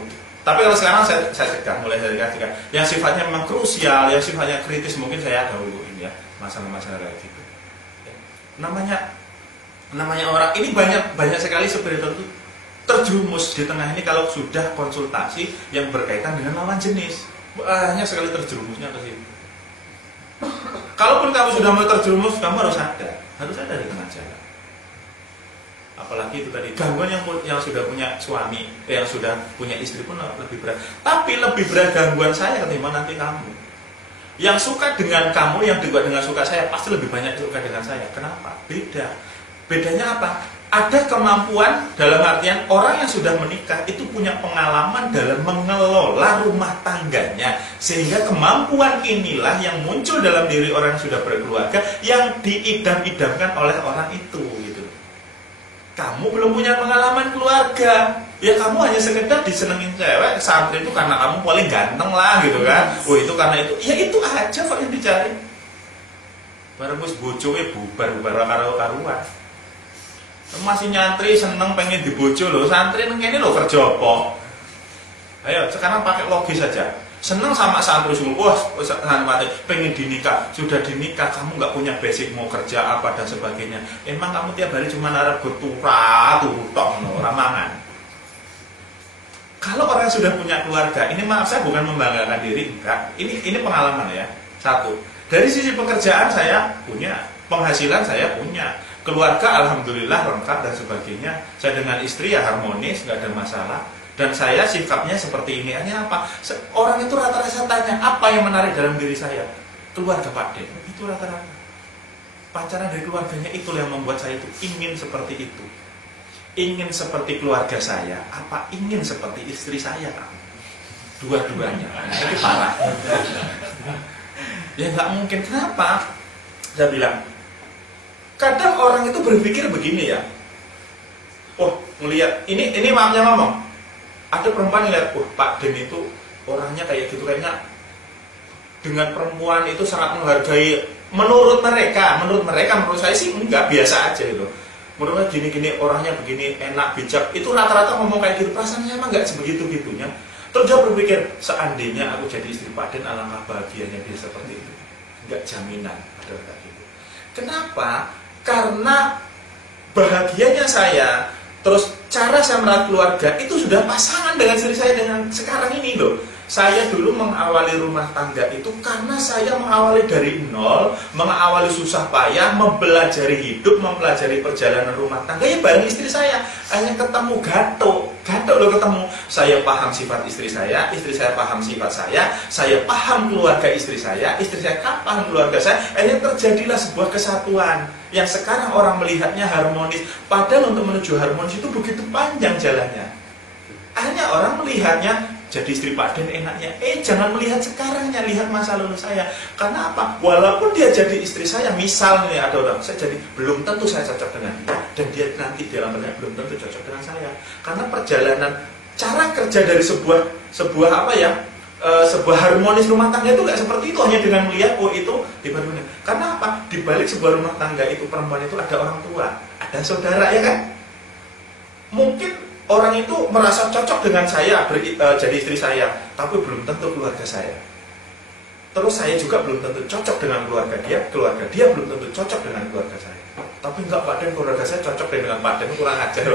Tapi kalau sekarang saya cegah, mulai dari cegah. Yang sifatnya memang krusial, yang sifatnya kritis, mungkin saya dahuluin ya, masalah-masalah kayak gitu. Namanya orang ini banyak sekali spiritual itu terjerumus di tengah ini kalau sudah konsultasi yang berkaitan dengan lawan jenis. Banyak sekali terjerumusnya ke situ. Kalaupun kamu sudah mau terjerumus, kamu harus ada di tengah jalan. Apalagi itu tadi gangguan yang sudah punya suami, yang sudah punya istri pun lebih berat. Tapi lebih berat gangguan saya ketimbang nanti kamu. Yang suka dengan kamu, yang juga dengan suka saya, pasti lebih banyak suka dengan saya. Kenapa? Beda. Bedanya apa? Ada kemampuan dalam artian orang yang sudah menikah itu punya pengalaman dalam mengelola rumah tangganya, sehingga kemampuan inilah yang muncul dalam diri orang yang sudah berkeluarga yang diidam-idamkan oleh orang itu gitu. Kamu belum punya pengalaman keluarga, ya kamu hanya sekedar disenengin cewek santri itu karena kamu paling ganteng lah gitu kan. Oh itu karena itu, ya itu aja kok yang dicari. Barang wis bojoke bubar karo-karuan. Masih nyantri seneng pengen dibojo loh, santri neng ini loh kerja apa? Ayo sekarang pakai logis saja. Seneng sama santri semua, wah pengen dinikah, sudah dinikah kamu nggak punya basic mau kerja apa dan sebagainya. Emang kamu tiap hari cuma harap berturut ramangan. Kalau orang sudah punya keluarga, ini maaf saya bukan membanggakan diri, enggak. Ini pengalaman ya. Satu, dari sisi pekerjaan saya punya, penghasilan saya punya. Keluarga alhamdulillah lengkap dan sebagainya. Saya dengan istri ya harmonis, nggak ada masalah. Dan saya sikapnya seperti ini. Hanya apa? Orang itu rata-rata tanya apa yang menarik dalam diri saya? Keluarga Pak Den. Itu rata-rata. Pacaran dari keluarganya itu yang membuat saya itu ingin seperti itu. Ingin seperti keluarga saya. Apa ingin seperti istri saya? Dua-duanya. Ini parah. Ya nggak mungkin. Kenapa? Saya bilang. Kadang orang itu berpikir begini ya. Wah, ngelihat ini maafnya ngomong. Ada perempuan ngeliat, wah Pak Den itu orangnya kayak gitu, kayaknya dengan perempuan itu sangat menghargai. Menurut mereka, menurut saya sih enggak, biasa aja gitu. Menurut saya gini-gini orangnya begini enak bijak. Itu rata-rata ngomong kayak gitu. Perasaannya emang enggak sebegitu-gitunya. Terus dia berpikir, seandainya aku jadi istri Pak Den, alangkah bahagianya dia seperti itu. Enggak jaminan ada kayak gitu. Kenapa? Karena bahagianya saya, terus cara saya merawat keluarga itu sudah pasangan dengan istri saya dengan sekarang ini loh. Saya dulu mengawali rumah tangga itu karena saya mengawali dari nol, mengawali susah payah, mempelajari hidup, mempelajari perjalanan rumah tangga ya bareng istri saya. Hanya ketemu gato loh ketemu. Saya paham sifat istri saya paham sifat saya paham keluarga istri saya paham keluarga saya. Akhirnya terjadilah sebuah kesatuan yang sekarang orang melihatnya harmonis. Padahal untuk menuju harmonis itu begitu panjang jalannya. Akhirnya orang melihatnya jadi istri Pak Den enaknya. Jangan melihat sekarangnya, lihat masa lalu saya. Karena apa? Walaupun dia jadi istri saya, misalnya ada orang, saya jadi belum tentu saya cocok dengan dia, dan dia nanti dalam perjalanan belum tentu cocok dengan saya. Karena perjalanan cara kerja dari sebuah apa ya? Sebuah harmonis rumah tangga itu nggak seperti itu hanya dengan melihat oh itu dibandingkan. Karena apa? Di balik sebuah rumah tangga itu perempuan itu ada orang tua, ada saudara ya kan? Mungkin orang itu merasa cocok dengan saya jadi istri saya, tapi belum tentu keluarga saya. Terus saya juga belum tentu cocok dengan keluarga dia belum tentu cocok dengan keluarga saya. Tapi enggak, Pak Den, keluarga saya cocok dengan Pak Den, kurang ajar.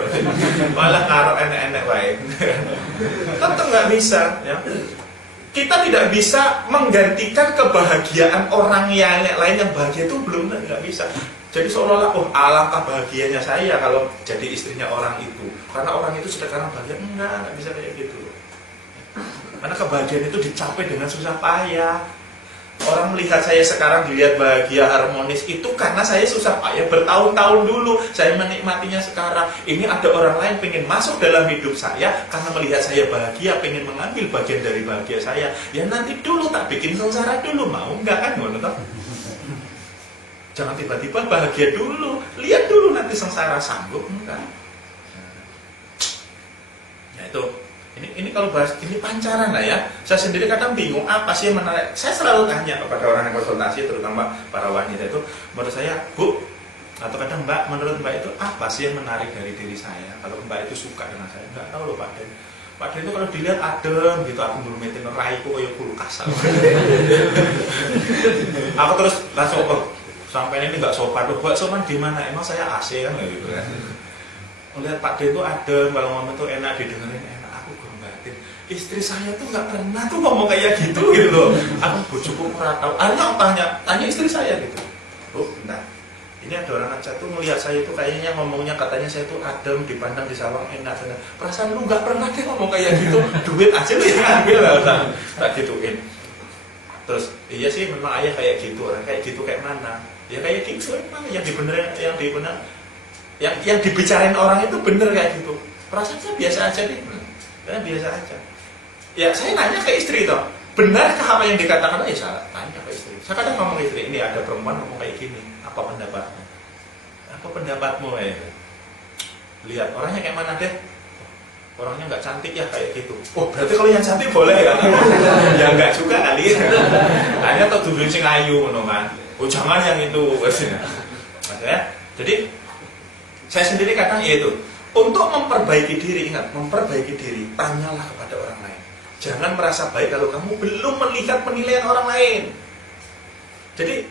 Malah ngaruh enek-enek baik. Tentu nggak bisa. Ya. Kita tidak bisa menggantikan kebahagiaan orang yang lain yang bahagia itu belum, nggak bisa. Jadi seolah-olah, oh alangkah bahagianya saya kalau jadi istrinya orang itu. Karena orang itu sekarang bahagia. Enggak bisa kayak gitu. Karena kebahagiaan itu dicapai dengan susah payah. Orang melihat saya sekarang dilihat bahagia harmonis itu karena saya susah payah bertahun-tahun dulu. Saya menikmatinya sekarang. Ini ada orang lain pengen masuk dalam hidup saya karena melihat saya bahagia, pengen mengambil bagian dari bahagia saya. Ya nanti dulu tak bikin sengsara dulu, mau nggak kan? Jangan tiba-tiba bahagia dulu. Lihat dulu nanti sengsara, sanggup enggak? Ya itu. Ini kalau bahas ini pancaran lah ya. Saya sendiri kadang bingung apa sih yang menarik. Saya selalu tanya kepada orang yang konsultasi, terutama para wanita itu, menurut saya, Bu, atau kadang Mbak, menurut Mbak itu apa sih yang menarik dari diri saya? Kalau Mbak itu suka dengan saya, nggak tahu loh Pak Den. Pak Den itu kalau dilihat adem gitu, aku ngurmetin raiku kayak kulkas. Aku terus langsung, oh, sampai ini nggak sopan. Loh, Mbak sopan di mana? Emang saya AC kan gitu kan? Melihat Pak Den itu adem, kalau ngomong itu enak didengerin. Istri saya tuh nggak pernah tuh ngomong kayak gitu loh. Aku bojoku ora tahu. Tanya istri saya gitu. Oh, bentar. Ini ada orang aja tuh melihat saya itu kayaknya ngomongnya katanya saya tuh adem, dipandang di sawang enak. Perasaan lu nggak pernah deh ngomong kayak gitu. Duit aja lu yang ngambil lah, tak gituin. Terus iya sih memang ayah kayak gitu. Orang kayak gitu kayak mana? Ya kayak gitu emang yang dibicarain orang itu bener kayak gitu. Perasaan saya biasa aja deh. Biasa aja. Ya saya nanya ke istri toh, benarkah apa yang dikatakan? Ya saya tanya ke istri. Saya kadang ngomong ke istri, ini ada perempuan ngomong kayak gini, apa pendapatmu? Apa pendapatmu? Lihat orangnya kayak mana deh? Orangnya nggak cantik ya kayak gitu. Oh berarti kalau yang cantik boleh ya? Ya nggak juga kali. Hanya atau dulu sing ayu kan. Oh jangan yang itu. Maksudnya, jadi saya sendiri kadang ya itu. Untuk memperbaiki diri, ingat, memperbaiki diri, tanyalah kepada orang lain. Jangan merasa baik kalau kamu belum melihat penilaian orang lain. Jadi,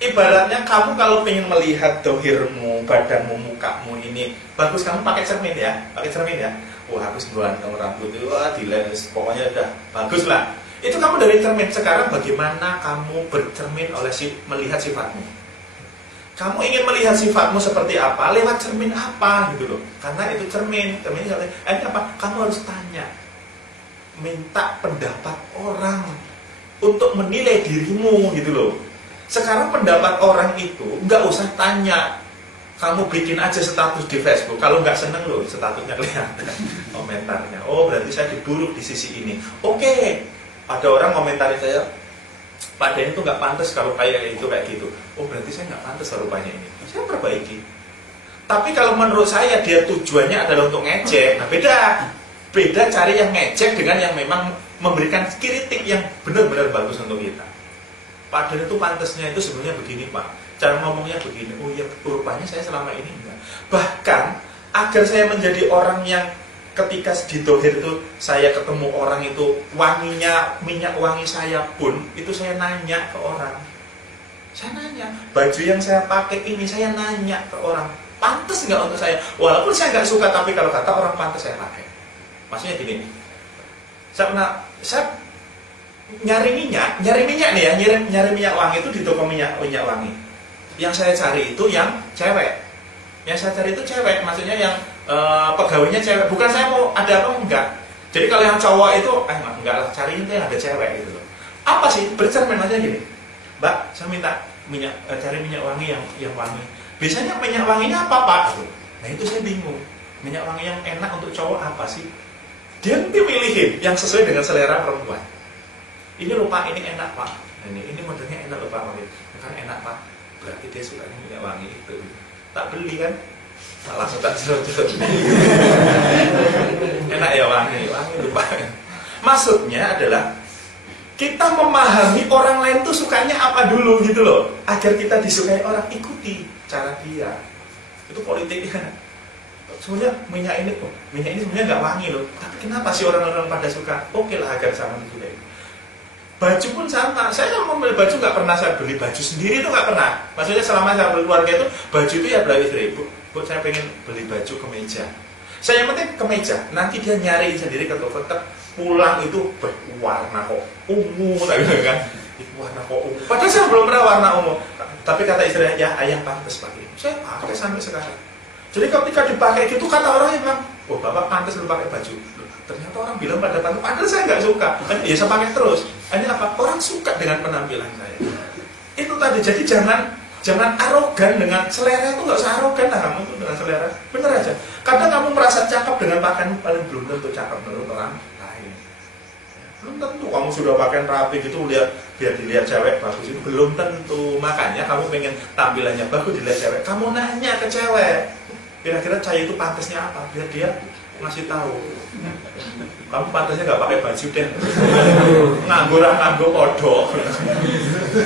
ibaratnya kamu kalau ingin melihat dohirmu, badanmu, mukamu ini, bagus kamu pakai cermin ya, Wah, habis ganteng rambut itu, wah, diles, pokoknya udah bagus lah. Itu kamu dari cermin. Sekarang bagaimana kamu bercermin melihat sifatmu? Kamu ingin melihat sifatmu seperti apa? Lewat cermin apa gitu loh. Karena itu cermin apa? Kamu harus tanya. Minta pendapat orang untuk menilai dirimu gitu loh. Sekarang pendapat orang itu nggak usah tanya. Kamu bikin aja status di Facebook. Kalau nggak seneng loh, statusnya kelihatan komentarnya. Oh berarti saya diburuk di sisi ini. Oke. Ada orang komentari saya, Pak Den itu nggak pantas kalau kayak gitu. Oh berarti saya nggak pantas rupanya ini. Saya perbaiki. Tapi kalau menurut saya dia tujuannya adalah untuk ngecek. Nah beda cari yang ngecek dengan yang memang memberikan kritik yang benar-benar bagus untuk kita. Pak Den itu pantasnya itu sebenarnya begini Pak. Cara ngomongnya begini. Oh iya rupanya saya selama ini enggak. Bahkan agar saya menjadi orang yang ketika di dohir itu saya ketemu orang itu wanginya, minyak wangi saya pun itu saya nanya ke orang. Saya nanya, baju yang saya pakai ini saya nanya ke orang, pantas nggak untuk saya? Walaupun saya nggak suka, tapi kalau kata orang pantas saya pakai. Maksudnya gini, saya nyari minyak nih ya, nyari minyak wangi itu di toko minyak wangi. Yang saya cari itu yang cewek. Maksudnya yang pegawainya cewek. Bukan saya mau ada apa enggak. Jadi kalau yang cowok itu, enggak lah, cari itu yang ada cewek gitu loh. Apa sih? Bercermin aja gini. Mbak, saya minta cari minyak wangi yang wangi. Biasanya minyak wanginya apa Pak? Nah itu saya bingung. Minyak wangi yang enak untuk cowok apa sih? Dia nanti milihin yang sesuai dengan selera perempuan. Ini lupa ini enak Pak. Ini modelnya enak lupa wangi. Kan enak Pak. Berarti dia sukanya minyak wangi itu. Tak beli kan? Langsung tak jerot-jerot. Enak ya wangi lupa. Maksudnya adalah kita memahami orang lain tuh sukanya apa dulu gitu loh. Agar kita disukai orang, ikuti cara dia. Itu politiknya. Sebenarnya minyak ini sebenarnya nggak wangi loh. Tapi kenapa sih orang-orang pada suka? Oke lah agar sama disukai. Baju pun sama. Saya kalau membeli baju nggak pernah saya beli baju sendiri, itu nggak pernah. Maksudnya selama saya berkeluarga itu baju itu ya beli istri. Bu, saya pengen beli baju kemeja. Saya yang penting kemeja. Nanti dia nyari sendiri ke toko, pulang itu berwarna kok ungu, kan? Itu warna kok ungu. Padahal saya belum pernah warna ungu. Tapi kata istrinya, ya ayah pantas pakai. Saya pakai sampai sekarang. Jadi ketika dipakai gitu kata orang yang bilang, oh bapak pantas lu pakai baju. Ternyata orang bilang pada pantas, padahal saya nggak suka. Ya saya pakai terus. Ini apa? Orang suka dengan penampilan saya. Itu tadi. Jadi jangan arogan dengan selera, itu nggak usah arogan lah kamu tuh dengan selera. Bener aja. Kadang kamu merasa cakep dengan pakaian paling belum tentu cakep menurut orang lain. Belum tentu kamu sudah pakaian rapi gitu biar dilihat cewek bagus, itu belum tentu. Makanya kamu pengen tampilannya bagus dilihat cewek, kamu nanya ke cewek, kira-kira cahaya itu pantasnya apa, biar dia ngasih tahu. Kamu pantasnya nggak pakai baju deh, nganggur podo,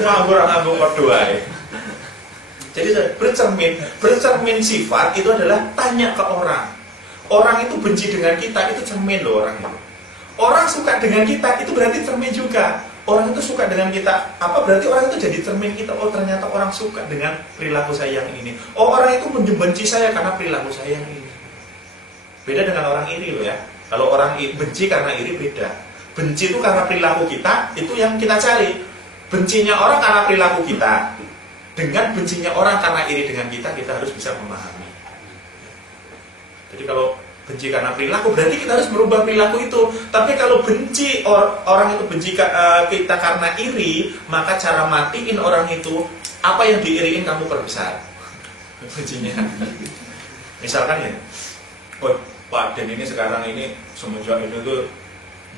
nganggur podo aja. Jadi bercermin sifat itu adalah tanya ke orang. Orang itu benci dengan kita, itu cermin loh orang itu. Orang suka dengan kita, itu berarti cermin juga. Orang itu suka dengan kita, apa berarti orang itu jadi cermin kita. Oh ternyata orang suka dengan perilaku saya yang ini. Oh orang itu membenci saya karena perilaku saya yang ini. Beda dengan orang iri loh ya. Kalau orang benci karena iri beda. Benci itu karena perilaku kita, itu yang kita cari. Bencinya orang karena perilaku kita. Dengan bencinya orang karena iri dengan kita harus bisa memahami. Jadi kalau benci karena perilaku, berarti kita harus merubah perilaku itu. Tapi kalau benci, orang itu benci kita karena iri, maka cara matiin orang itu, apa yang diiriin kamu perbesar bencinya. Misalkan ya, oh Pak Den ini sekarang ini semenjak ini tuh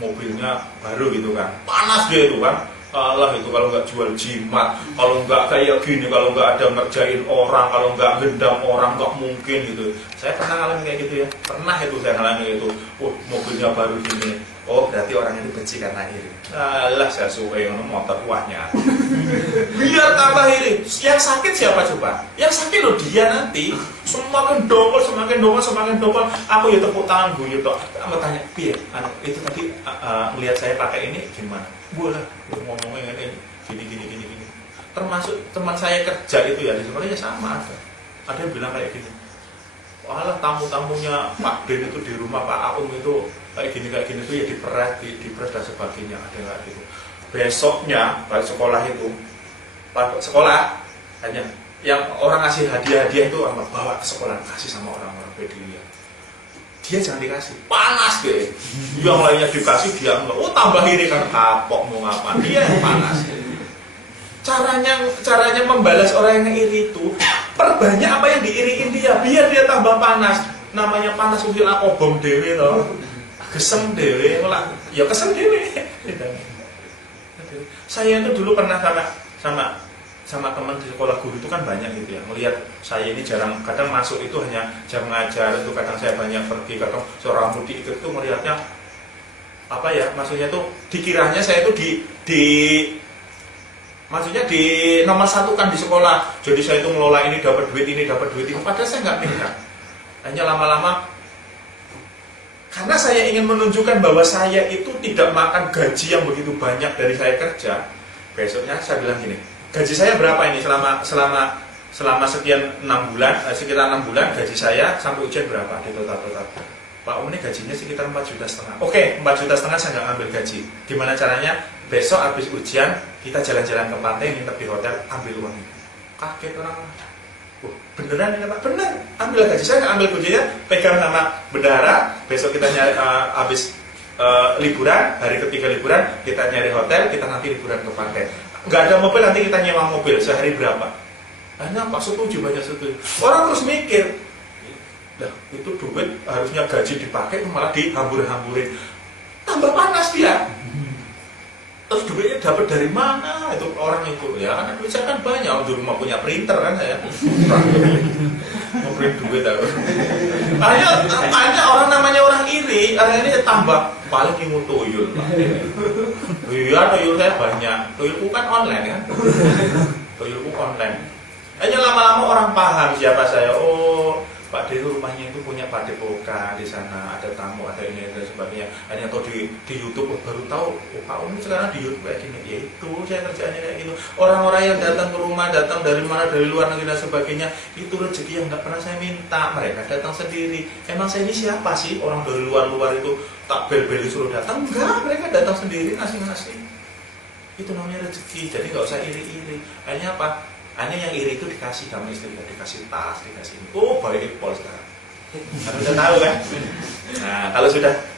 mobilnya baru gitu kan, panas dia itu kan. Allah itu kalau nggak jual jimat, kalau nggak kayak gini, kalau nggak ada ngerjain orang, kalau nggak gendam orang, nggak mungkin gitu. Saya pernah ngalamin kayak gitu ya, pernah itu saya ngalamin itu. Oh mobilnya baru gini, oh berarti orang ini benci karena iri. Allah saya suka yang motor kuahnya. Biar tambah iri. Yang sakit siapa coba? Yang sakit loh dia nanti. Semakin dongkol. Aku ya tepuk tangan gue gitu. Aku tanya, piye? Itu tadi melihat saya pakai ini gimana? Boleh ngomongnya gini. Termasuk teman saya kerja itu ya, sebenarnya sama ada yang bilang kayak gini. Walah tamu-tamunya Pak Den itu di rumah Pak Aum itu kayak gini itu ya diperas dan sebagainya, ada nggak gitu. Besoknya balik sekolah itu, sekolah hanya yang orang ngasih hadiah itu bawa ke sekolah, kasih sama orang-orang pedia. Dia jangan dikasih, panas deh. Yang lainnya dikasih dia enggak. Oh tambah iri kan kapok mau ngapa? Dia yang panas. Caranya membalas orang yang iri itu, perbanyak apa yang diiriin dia, biar dia tambah panas. Namanya panas usil aku bom dewe loh, gesem dewe, ya kesem dewe. Saya itu dulu pernah sama teman di sekolah guru itu kan banyak gitu ya, melihat saya ini jarang, kadang masuk itu hanya jam ngajar itu, kadang saya banyak pergi, kadang seorang mudik itu melihatnya apa ya, maksudnya tuh dikiranya saya itu maksudnya di nomor satu kan di sekolah, jadi saya itu ngelola ini dapat duit ini, padahal saya nggak minta. Hanya lama-lama karena saya ingin menunjukkan bahwa saya itu tidak makan gaji yang begitu banyak dari saya kerja. Besoknya saya bilang gini, gaji saya berapa ini selama sekian 6 bulan, sekitar 6 bulan gaji saya sampai ujian berapa di total. Pak Om ini gajinya sekitar 4,5 juta. Oke, 4,5 juta saya nggak ambil gaji. Gimana caranya? Besok habis ujian kita jalan-jalan ke pantai, nginep di hotel, ambil uang itu. Kaget orang. Beneran ini Pak? Bener. Ambil gaji saya, nggak ambil gajinya, pegang sama bendahara. Besok kita nyari habis liburan, hari ketiga liburan kita nyari hotel, kita nanti liburan ke pantai. Nggak ada mobil, nanti kita nyewa mobil, sehari berapa? Hanya Pak setuju, banyak setuju. Orang terus mikir, nah, itu duit harusnya gaji dipakai malah dihambur-hamburin, tambah panas dia. Terus duitnya dapat dari mana itu orang itu? Ya kan duit saya kan banyak, di rumah punya printer kan saya. Mau print duit aku. Hanya orang namanya orang ini tambah paling ingin tuyul. Iya, tuyul saya banyak. Tuyulku kan online kan. Tuyulku online. Hanya lama-lama orang paham siapa saya. Oh, Pak D itu rumahnya itu punya padepokan di sana, ada tamu, ada ini dan sebagainya. Hanya atau di YouTube baru tahu, oh Pak Om sekarang di YouTube kayak gini. Ya itu saya kerjaannya kayak gitu. Orang-orang yang datang ke rumah, datang dari mana, dari luar negeri dan sebagainya, itu rezeki yang nggak pernah saya minta. Mereka datang sendiri. Emang saya ini siapa sih? Orang dari luar-luar itu tak bel-bel suruh datang? Enggak, mereka datang sendiri ngasih-ngasih. Itu namanya rezeki. Jadi nggak usah iri-iri. Hanya apa? Hanya yang iri itu dikasih sama istri, dikasih tas, dikasih ini. Oh, baik Paul sekarang. Harus udah tahu kan? Nah, kalau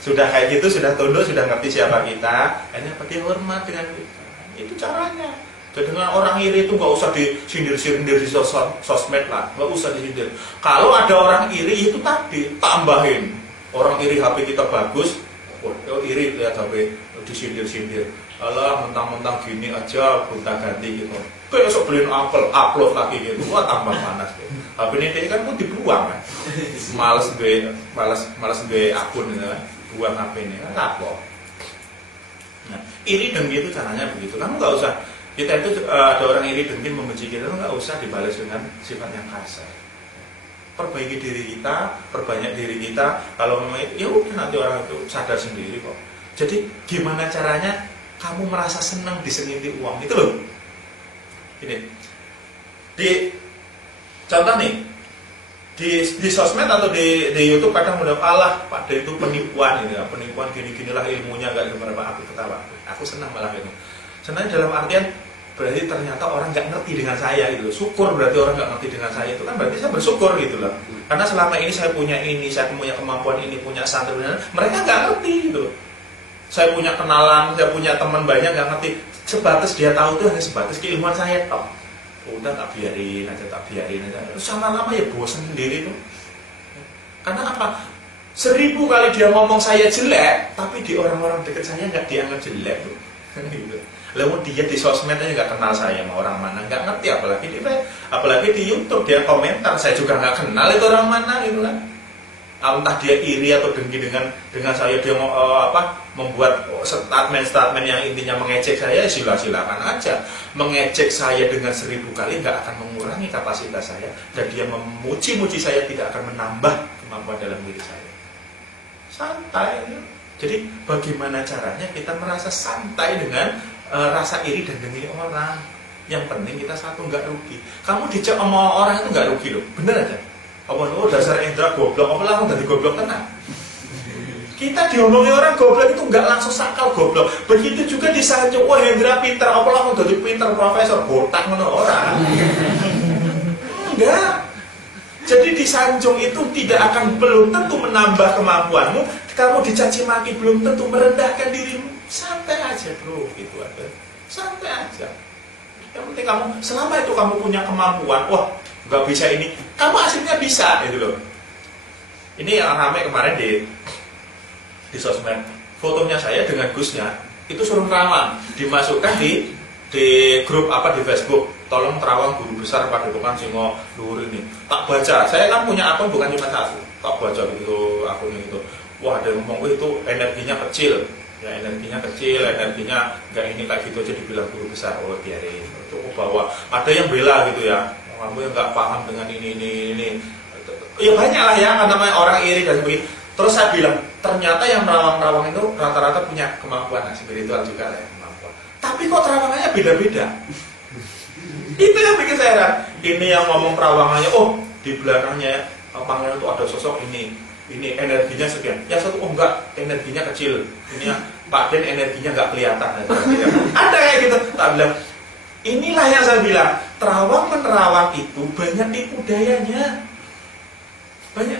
sudah kayak gitu, sudah tunduk, sudah ngerti siapa kita, hanya pakai hormat dengan kita. Itu caranya. Jadi dengan orang iri itu nggak usah disindir-sindir di sosmed lah, nggak usah disindir. Kalau ada orang iri itu tadi tambahin. Orang iri HP kita bagus, oh iri lihat HP disindir-sindir. Alah, mentang-mentang gini aja gonta ganti gitu. Besok beliin apel, upload lagi gitu. Wah, tambah panas gitu. HP ini kan pun dibuang kan. Males gue akun gitu kan. Buang HP ini kan kapok. Nah, iri dengki itu caranya begitu. Kamu nggak usah, kita itu ada orang iri dengki membenci kita, nggak usah dibalas dengan sifat yang kasar. Perbaiki diri kita, perbanyak diri kita. Kalau memang itu, ya udah nanti orang itu sadar sendiri kok. Jadi gimana caranya kamu merasa senang disengiti uang itu loh. Ini di contoh nih di sosmed atau di YouTube kadang udah kalah Pak D itu penipuan ini ya, penipuan gini-ginilah ilmunya nggak berapa, aku ketawa, aku senang malah itu. Senang dalam artian berarti ternyata orang nggak ngerti dengan saya gitu. Syukur berarti orang nggak ngerti dengan saya itu kan berarti saya bersyukur gitu loh. Karena selama ini saya punya ini, saya punya kemampuan ini, punya santri, mereka nggak ngerti gitu. Saya punya kenalan, saya punya teman banyak nggak ngerti. Sebatas dia tahu tuh hanya sebatas keilmuan saya toh. Udah tak biarin aja. Terus lama-lama ya bosan sendiri tuh. Karena apa? 1000 kali dia ngomong saya jelek, tapi di orang-orang dekat saya nggak dianggap jelek tuh. Gitu. Lalu dia di sosmed aja nggak kenal saya sama orang mana, nggak ngerti apalagi di YouTube dia komentar, saya juga nggak kenal itu orang mana gitu kan. Entah dia iri atau dengki dengan saya, dia membuat statement yang intinya mengejek saya, silakan aja. Mengejek saya dengan 1000 kali nggak akan mengurangi kapasitas saya, dan dia memuji-muji saya tidak akan menambah kemampuan dalam diri saya. Santai. Jadi bagaimana caranya kita merasa santai dengan rasa iri dan dengki orang? Yang penting kita satu nggak rugi. Kamu dicek sama orang itu nggak rugi loh, bener aja. Oh dasar Indra goblok, apa langsung dari goblok tenang. Kita diomongin orang goblok itu nggak langsung sakal goblok. Begitu juga disanjung, wah Indra pinter, apa langsung dari pinter profesor, botak mana orang. Enggak. Jadi disanjung itu tidak akan, belum tentu menambah kemampuanmu. Kamu dicaci maki belum tentu merendahkan dirimu. Santai aja bro, gitu aja. Santai aja. Yang penting kamu, selama itu kamu punya kemampuan, wah nggak bisa ini, kamu aslinya bisa gitu loh. Ini yang ramai kemarin di sosmed, fotonya saya dengan Gusnya itu suruh terawang, dimasukkan di grup di Facebook, tolong terawang guru besar Padepokan Singo Luhur ini. Tak baca, saya kan punya akun bukan cuma satu, tak baca gitu akunnya gitu. Wah ada yang ngomong itu energinya kecil, ya energinya nggak ini kayak gitu aja dibilang guru besar. Oh biarin, cukup bawa. Ada yang bela gitu ya, kamu yang nggak paham dengan ini. Ya banyak lah ya, namanya orang iri dan sebagainya. Terus saya bilang, ternyata yang merawang-rawang itu rata-rata punya kemampuan spiritual juga lah ya, kemampuan. Tapi kok terawangannya beda-beda. Itu yang bikin saya heran. Ini yang ngomong terawangannya, oh di belakangnya pangeran itu ada sosok ini energinya sekian. Yang satu oh enggak, energinya kecil. Ini Pak Den energinya nggak kelihatan. Ada kayak gitu. Tak bilang, inilah yang saya bilang, terawang-menerawang itu banyak tipu dayanya. Makanya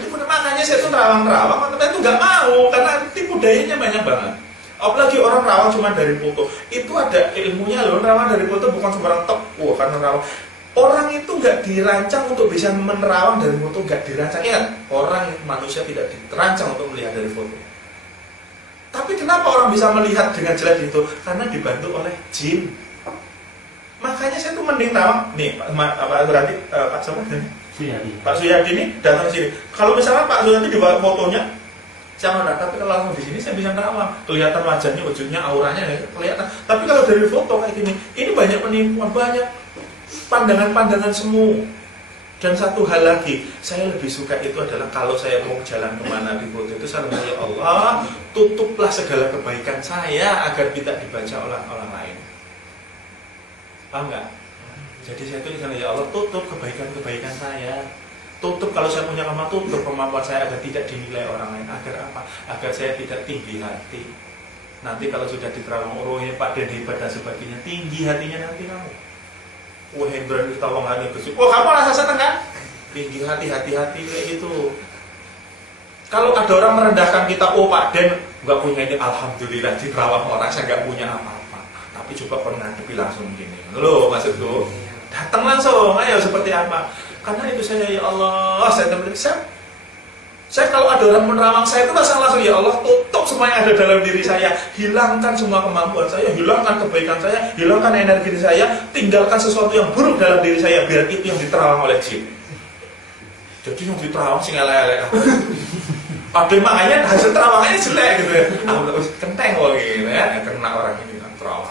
saya tuh terawang-terawang, tapi itu nggak mau karena tipu dayanya banyak banget. Apalagi orang terawang cuma dari foto, itu ada ilmunya loh. Terawang dari foto bukan sembarang tek, karena terawang. Orang itu nggak dirancang untuk bisa menerawang dari foto, nggak dirancang. Ingat, orang manusia tidak dirancang untuk melihat dari foto. Tapi kenapa orang bisa melihat dengan jelas itu? Karena dibantu oleh jin. Makanya saya tuh mending terawang. Nih, berarti Pak siapa? Pak Suyadi ini datang ke sini. Kalau misalnya Pak Suyadi dibawa fotonya, saya mana? Tapi kalau langsung di sini saya bisa terawang, kelihatan wajahnya, wujudnya, auranya ya, kelihatan. Tapi kalau dari foto kayak gini, ini banyak penipuan, banyak pandangan-pandangan semu. Dan satu hal lagi, saya lebih suka itu adalah kalau saya mau jalan kemana di foto itu, saya bilang, ya Allah, tutuplah segala kebaikan saya agar tidak dibaca oleh orang lain. Paham nggak? Jadi saya tulis, ya Allah, tutup kebaikan-kebaikan saya. Tutup kalau saya punya kemampuan, tutup kemampuan saya agar tidak dinilai orang lain. Agar apa? Agar saya tidak tinggi hati. Nanti kalau sudah diterawang orangnya Pak Den hebat dan sebagainya, tinggi hatinya nanti kamu. Wah, Hendra itu tawangannya bersih. Oh, kamu rasa seneng kan? Tinggi hati kayak gitu. Kalau ada orang merendahkan kita, oh Pak Den nggak punya ini, alhamdulillah diterawang orang, saya nggak punya apa-apa. Tapi coba kau ngadepi langsung gini. Loh, maksudku, datang langsung, ayo seperti apa? Karena itu saya, ya Allah, saya kalau ada orang menerawang saya itu langsung, ya Allah, tutup semua yang ada dalam diri saya, hilangkan semua kemampuan saya, hilangkan kebaikan saya, hilangkan energi saya, tinggalkan sesuatu yang buruk dalam diri saya, biar itu yang diterawang oleh jin. Jadi yang diterawang sih elek-elek. Ada makanya hasil terawangannya jelek gitu ya. Kenteng wong gitu ya, kena orang ini kan terawang.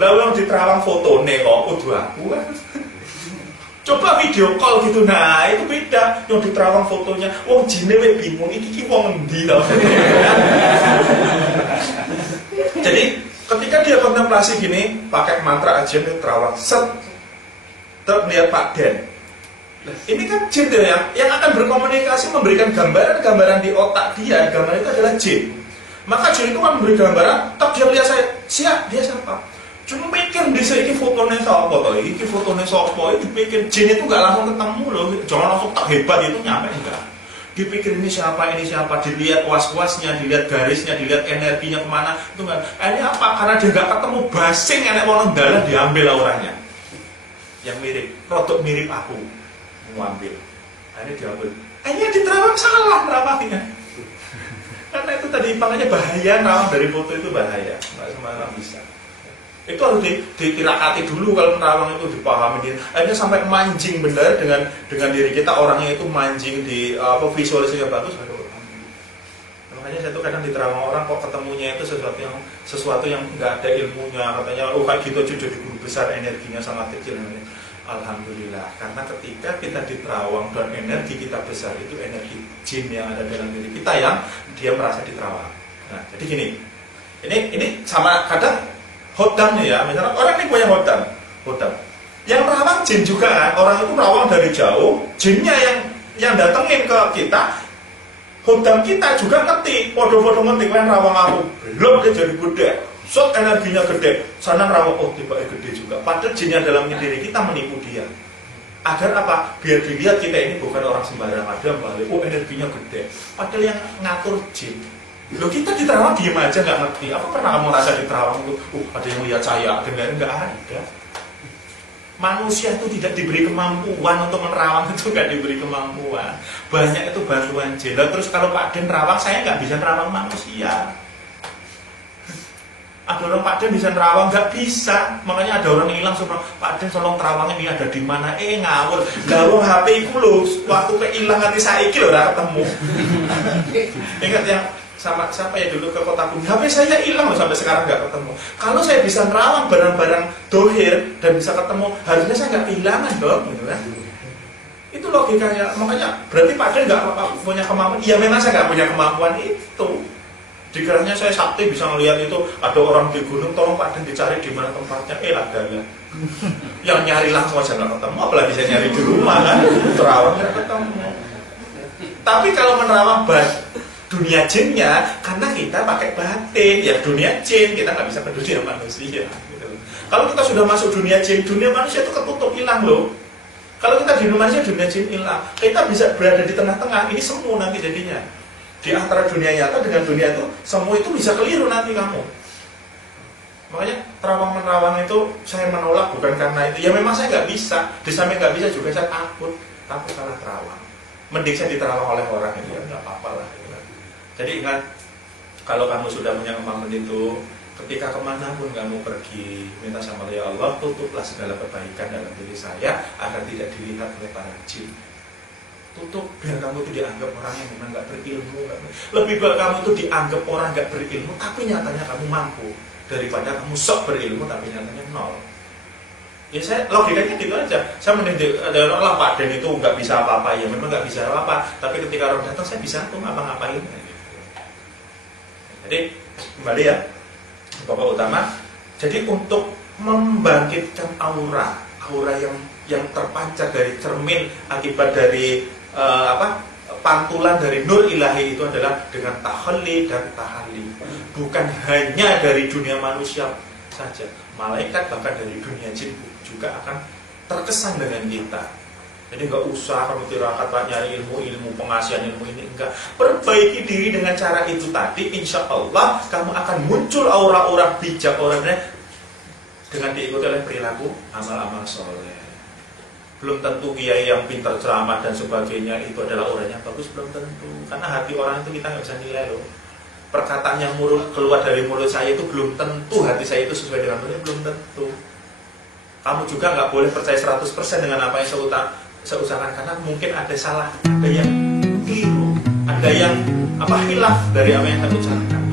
Lalu yang diterawang fotonya kok kudu aku kan. Coba video call gitu, nah itu beda. Yang diterawang fotonya, wong jine we bingung, iki wong endi tau. Jadi ketika dia kontemplasi gini, pakai mantra aja nih terawang, set, terlihat Pak Den. Ini kan jin tuh yang akan berkomunikasi, memberikan gambaran-gambaran di otak dia. Gambaran itu adalah jin. Maka jin itu kan memberi gambaran, tak dia lihat saya, siap, dia siapa? Cuma mikir di sini fotonya sopo, ini fotonya sopo, itu pikir jin itu nggak langsung ketemu loh, jangan langsung tak hebat itu nyampe enggak. Dipikir ini siapa, dilihat was-wasnya, dilihat garisnya, dilihat energinya kemana, itu enggak. Ini apa? Karena dia nggak ketemu basing, enek wong dalam diambil auranya. Yang mirip, rodok mirip aku, mau ambil. Ini diambil. Ini diterawang salah terawangnya. Karena itu tadi makanya bahaya, nerawang dari foto itu bahaya, nggak semua bisa. Itu harus ditirakati dulu kalau nerawang itu dipahami diri. Akhirnya sampai mancing benar dengan diri kita, orangnya itu mancing di visualisasinya bagus. Aduh, makanya saya tuh kadang diterawang orang kok ketemunya itu sesuatu yang nggak ada ilmunya, katanya oh kayak gitu aja jadi guru besar, energinya sangat kecil. Alhamdulillah, karena ketika kita diterawang dan energi kita besar, itu energi jin yang ada dalam diri kita yang dia merasa diterawang. Nah, jadi gini, ini sama kadang hodam nih ya, misalnya orang ini punya hodam. Yang merawang jin juga kan, orang itu merawang dari jauh, jinnya yang datengin ke kita, hodam kita juga ngerti, podo-podo ngerti, yang merawang aku, belum dia jadi gede, shot energinya gede, sana merawang, oh tiba gede juga. Padahal jinnya dalam diri kita menipu dia. Agar apa? Biar dilihat kita ini bukan orang sembarangan, ada balik, oh energinya gede. Padahal yang ngatur jin. Loh kita diterawang diem aja nggak ngerti. Apa pernah kamu rasa diterawang itu? Ada yang lihat saya, dengarin nggak ada. Manusia itu tidak diberi kemampuan untuk menerawang, itu nggak diberi kemampuan. Banyak itu bantuan jin. Terus kalau Pak Den nerawang, saya nggak bisa nerawang manusia. Ada orang Pak Den bisa nerawang, nggak bisa. Makanya ada orang yang hilang semua. Pak Den tolong terawang ini ada di mana? Ngawur. Gawang HP ku loh. Waktu kehilang hati saya iki loh, udah ketemu. Ingat yang sama siapa ya dulu ke kota Bumi, HP saya hilang loh sampai sekarang nggak ketemu. Kalau saya bisa nerawang barang-barang dohir dan bisa ketemu, harusnya saya nggak kehilangan dong, gitu kan? Itu logikanya. Makanya berarti Pak Den nggak punya kemampuan. Iya memang saya nggak punya kemampuan itu. Dikiranya saya sakti bisa ngelihat itu ada orang di gunung, tolong Pak Den dicari di mana tempatnya. Lah ada. Yang nyari langsung aja nggak ketemu, apalagi saya nyari di rumah kan, terawang nggak ketemu. Tapi kalau menerawang dunia jinnya, karena kita pakai batin, ya dunia jin, kita nggak bisa ke dunia manusia. Gitu. Kalau kita sudah masuk dunia jin, dunia manusia itu ketutup, hilang loh. Kalau kita di dunia manusia, dunia jin hilang. Kita bisa berada di tengah-tengah, ini semu nanti jadinya. Di antara dunia nyata dengan dunia itu, semu itu bisa keliru nanti kamu. Makanya terawang-menerawang itu saya menolak bukan karena itu. Ya memang saya nggak bisa, di samping nggak bisa juga saya takut salah terawang. Mending saya diterawang oleh orang itu, ya nggak apa-apa lah. Jadi ingat, kalau kamu sudah punya kemampuan itu, ketika kemanapun kamu pergi, minta sama ya Allah, tutuplah segala kebaikan dalam diri saya agar tidak dilihat oleh para jin. Tutup, biar kamu itu dianggap orang yang memang nggak berilmu. Lebih baik kamu itu dianggap orang nggak berilmu, tapi nyatanya kamu mampu, daripada kamu sok berilmu tapi nyatanya nol. Ya saya logikanya gitu aja. Saya mending ada orang lah Pak Den itu nggak bisa apa-apa, ya memang nggak bisa apa-apa. Tapi ketika orang datang saya bisa tuh ngapa-ngapain. Gitu. Jadi kembali ya pokok utama. Jadi untuk membangkitkan aura yang terpancar dari cermin akibat dari pantulan dari nur ilahi itu adalah dengan tahalli dan tahalli. Bukan hanya dari dunia manusia saja, malaikat bahkan dari dunia jin juga akan terkesan dengan kita. Jadi nggak usah kamu tirakat Pak nyari ilmu pengasihan ilmu ini, enggak. Perbaiki diri dengan cara itu tadi, insya Allah kamu akan muncul aura-aura bijak orangnya dengan diikuti oleh perilaku amal-amal soleh. Belum tentu kiai yang pintar ceramah dan sebagainya itu adalah orangnya bagus, belum tentu. Karena hati orang itu kita nggak bisa nilai loh. Perkataan yang keluar dari mulut saya itu belum tentu hati saya itu sesuai dengan mulut, belum tentu. Kamu juga nggak boleh percaya 100% dengan apa yang saya usahakan, karena mungkin ada salah, ada yang keliru, ada yang hilaf dari apa yang saya ucapkan.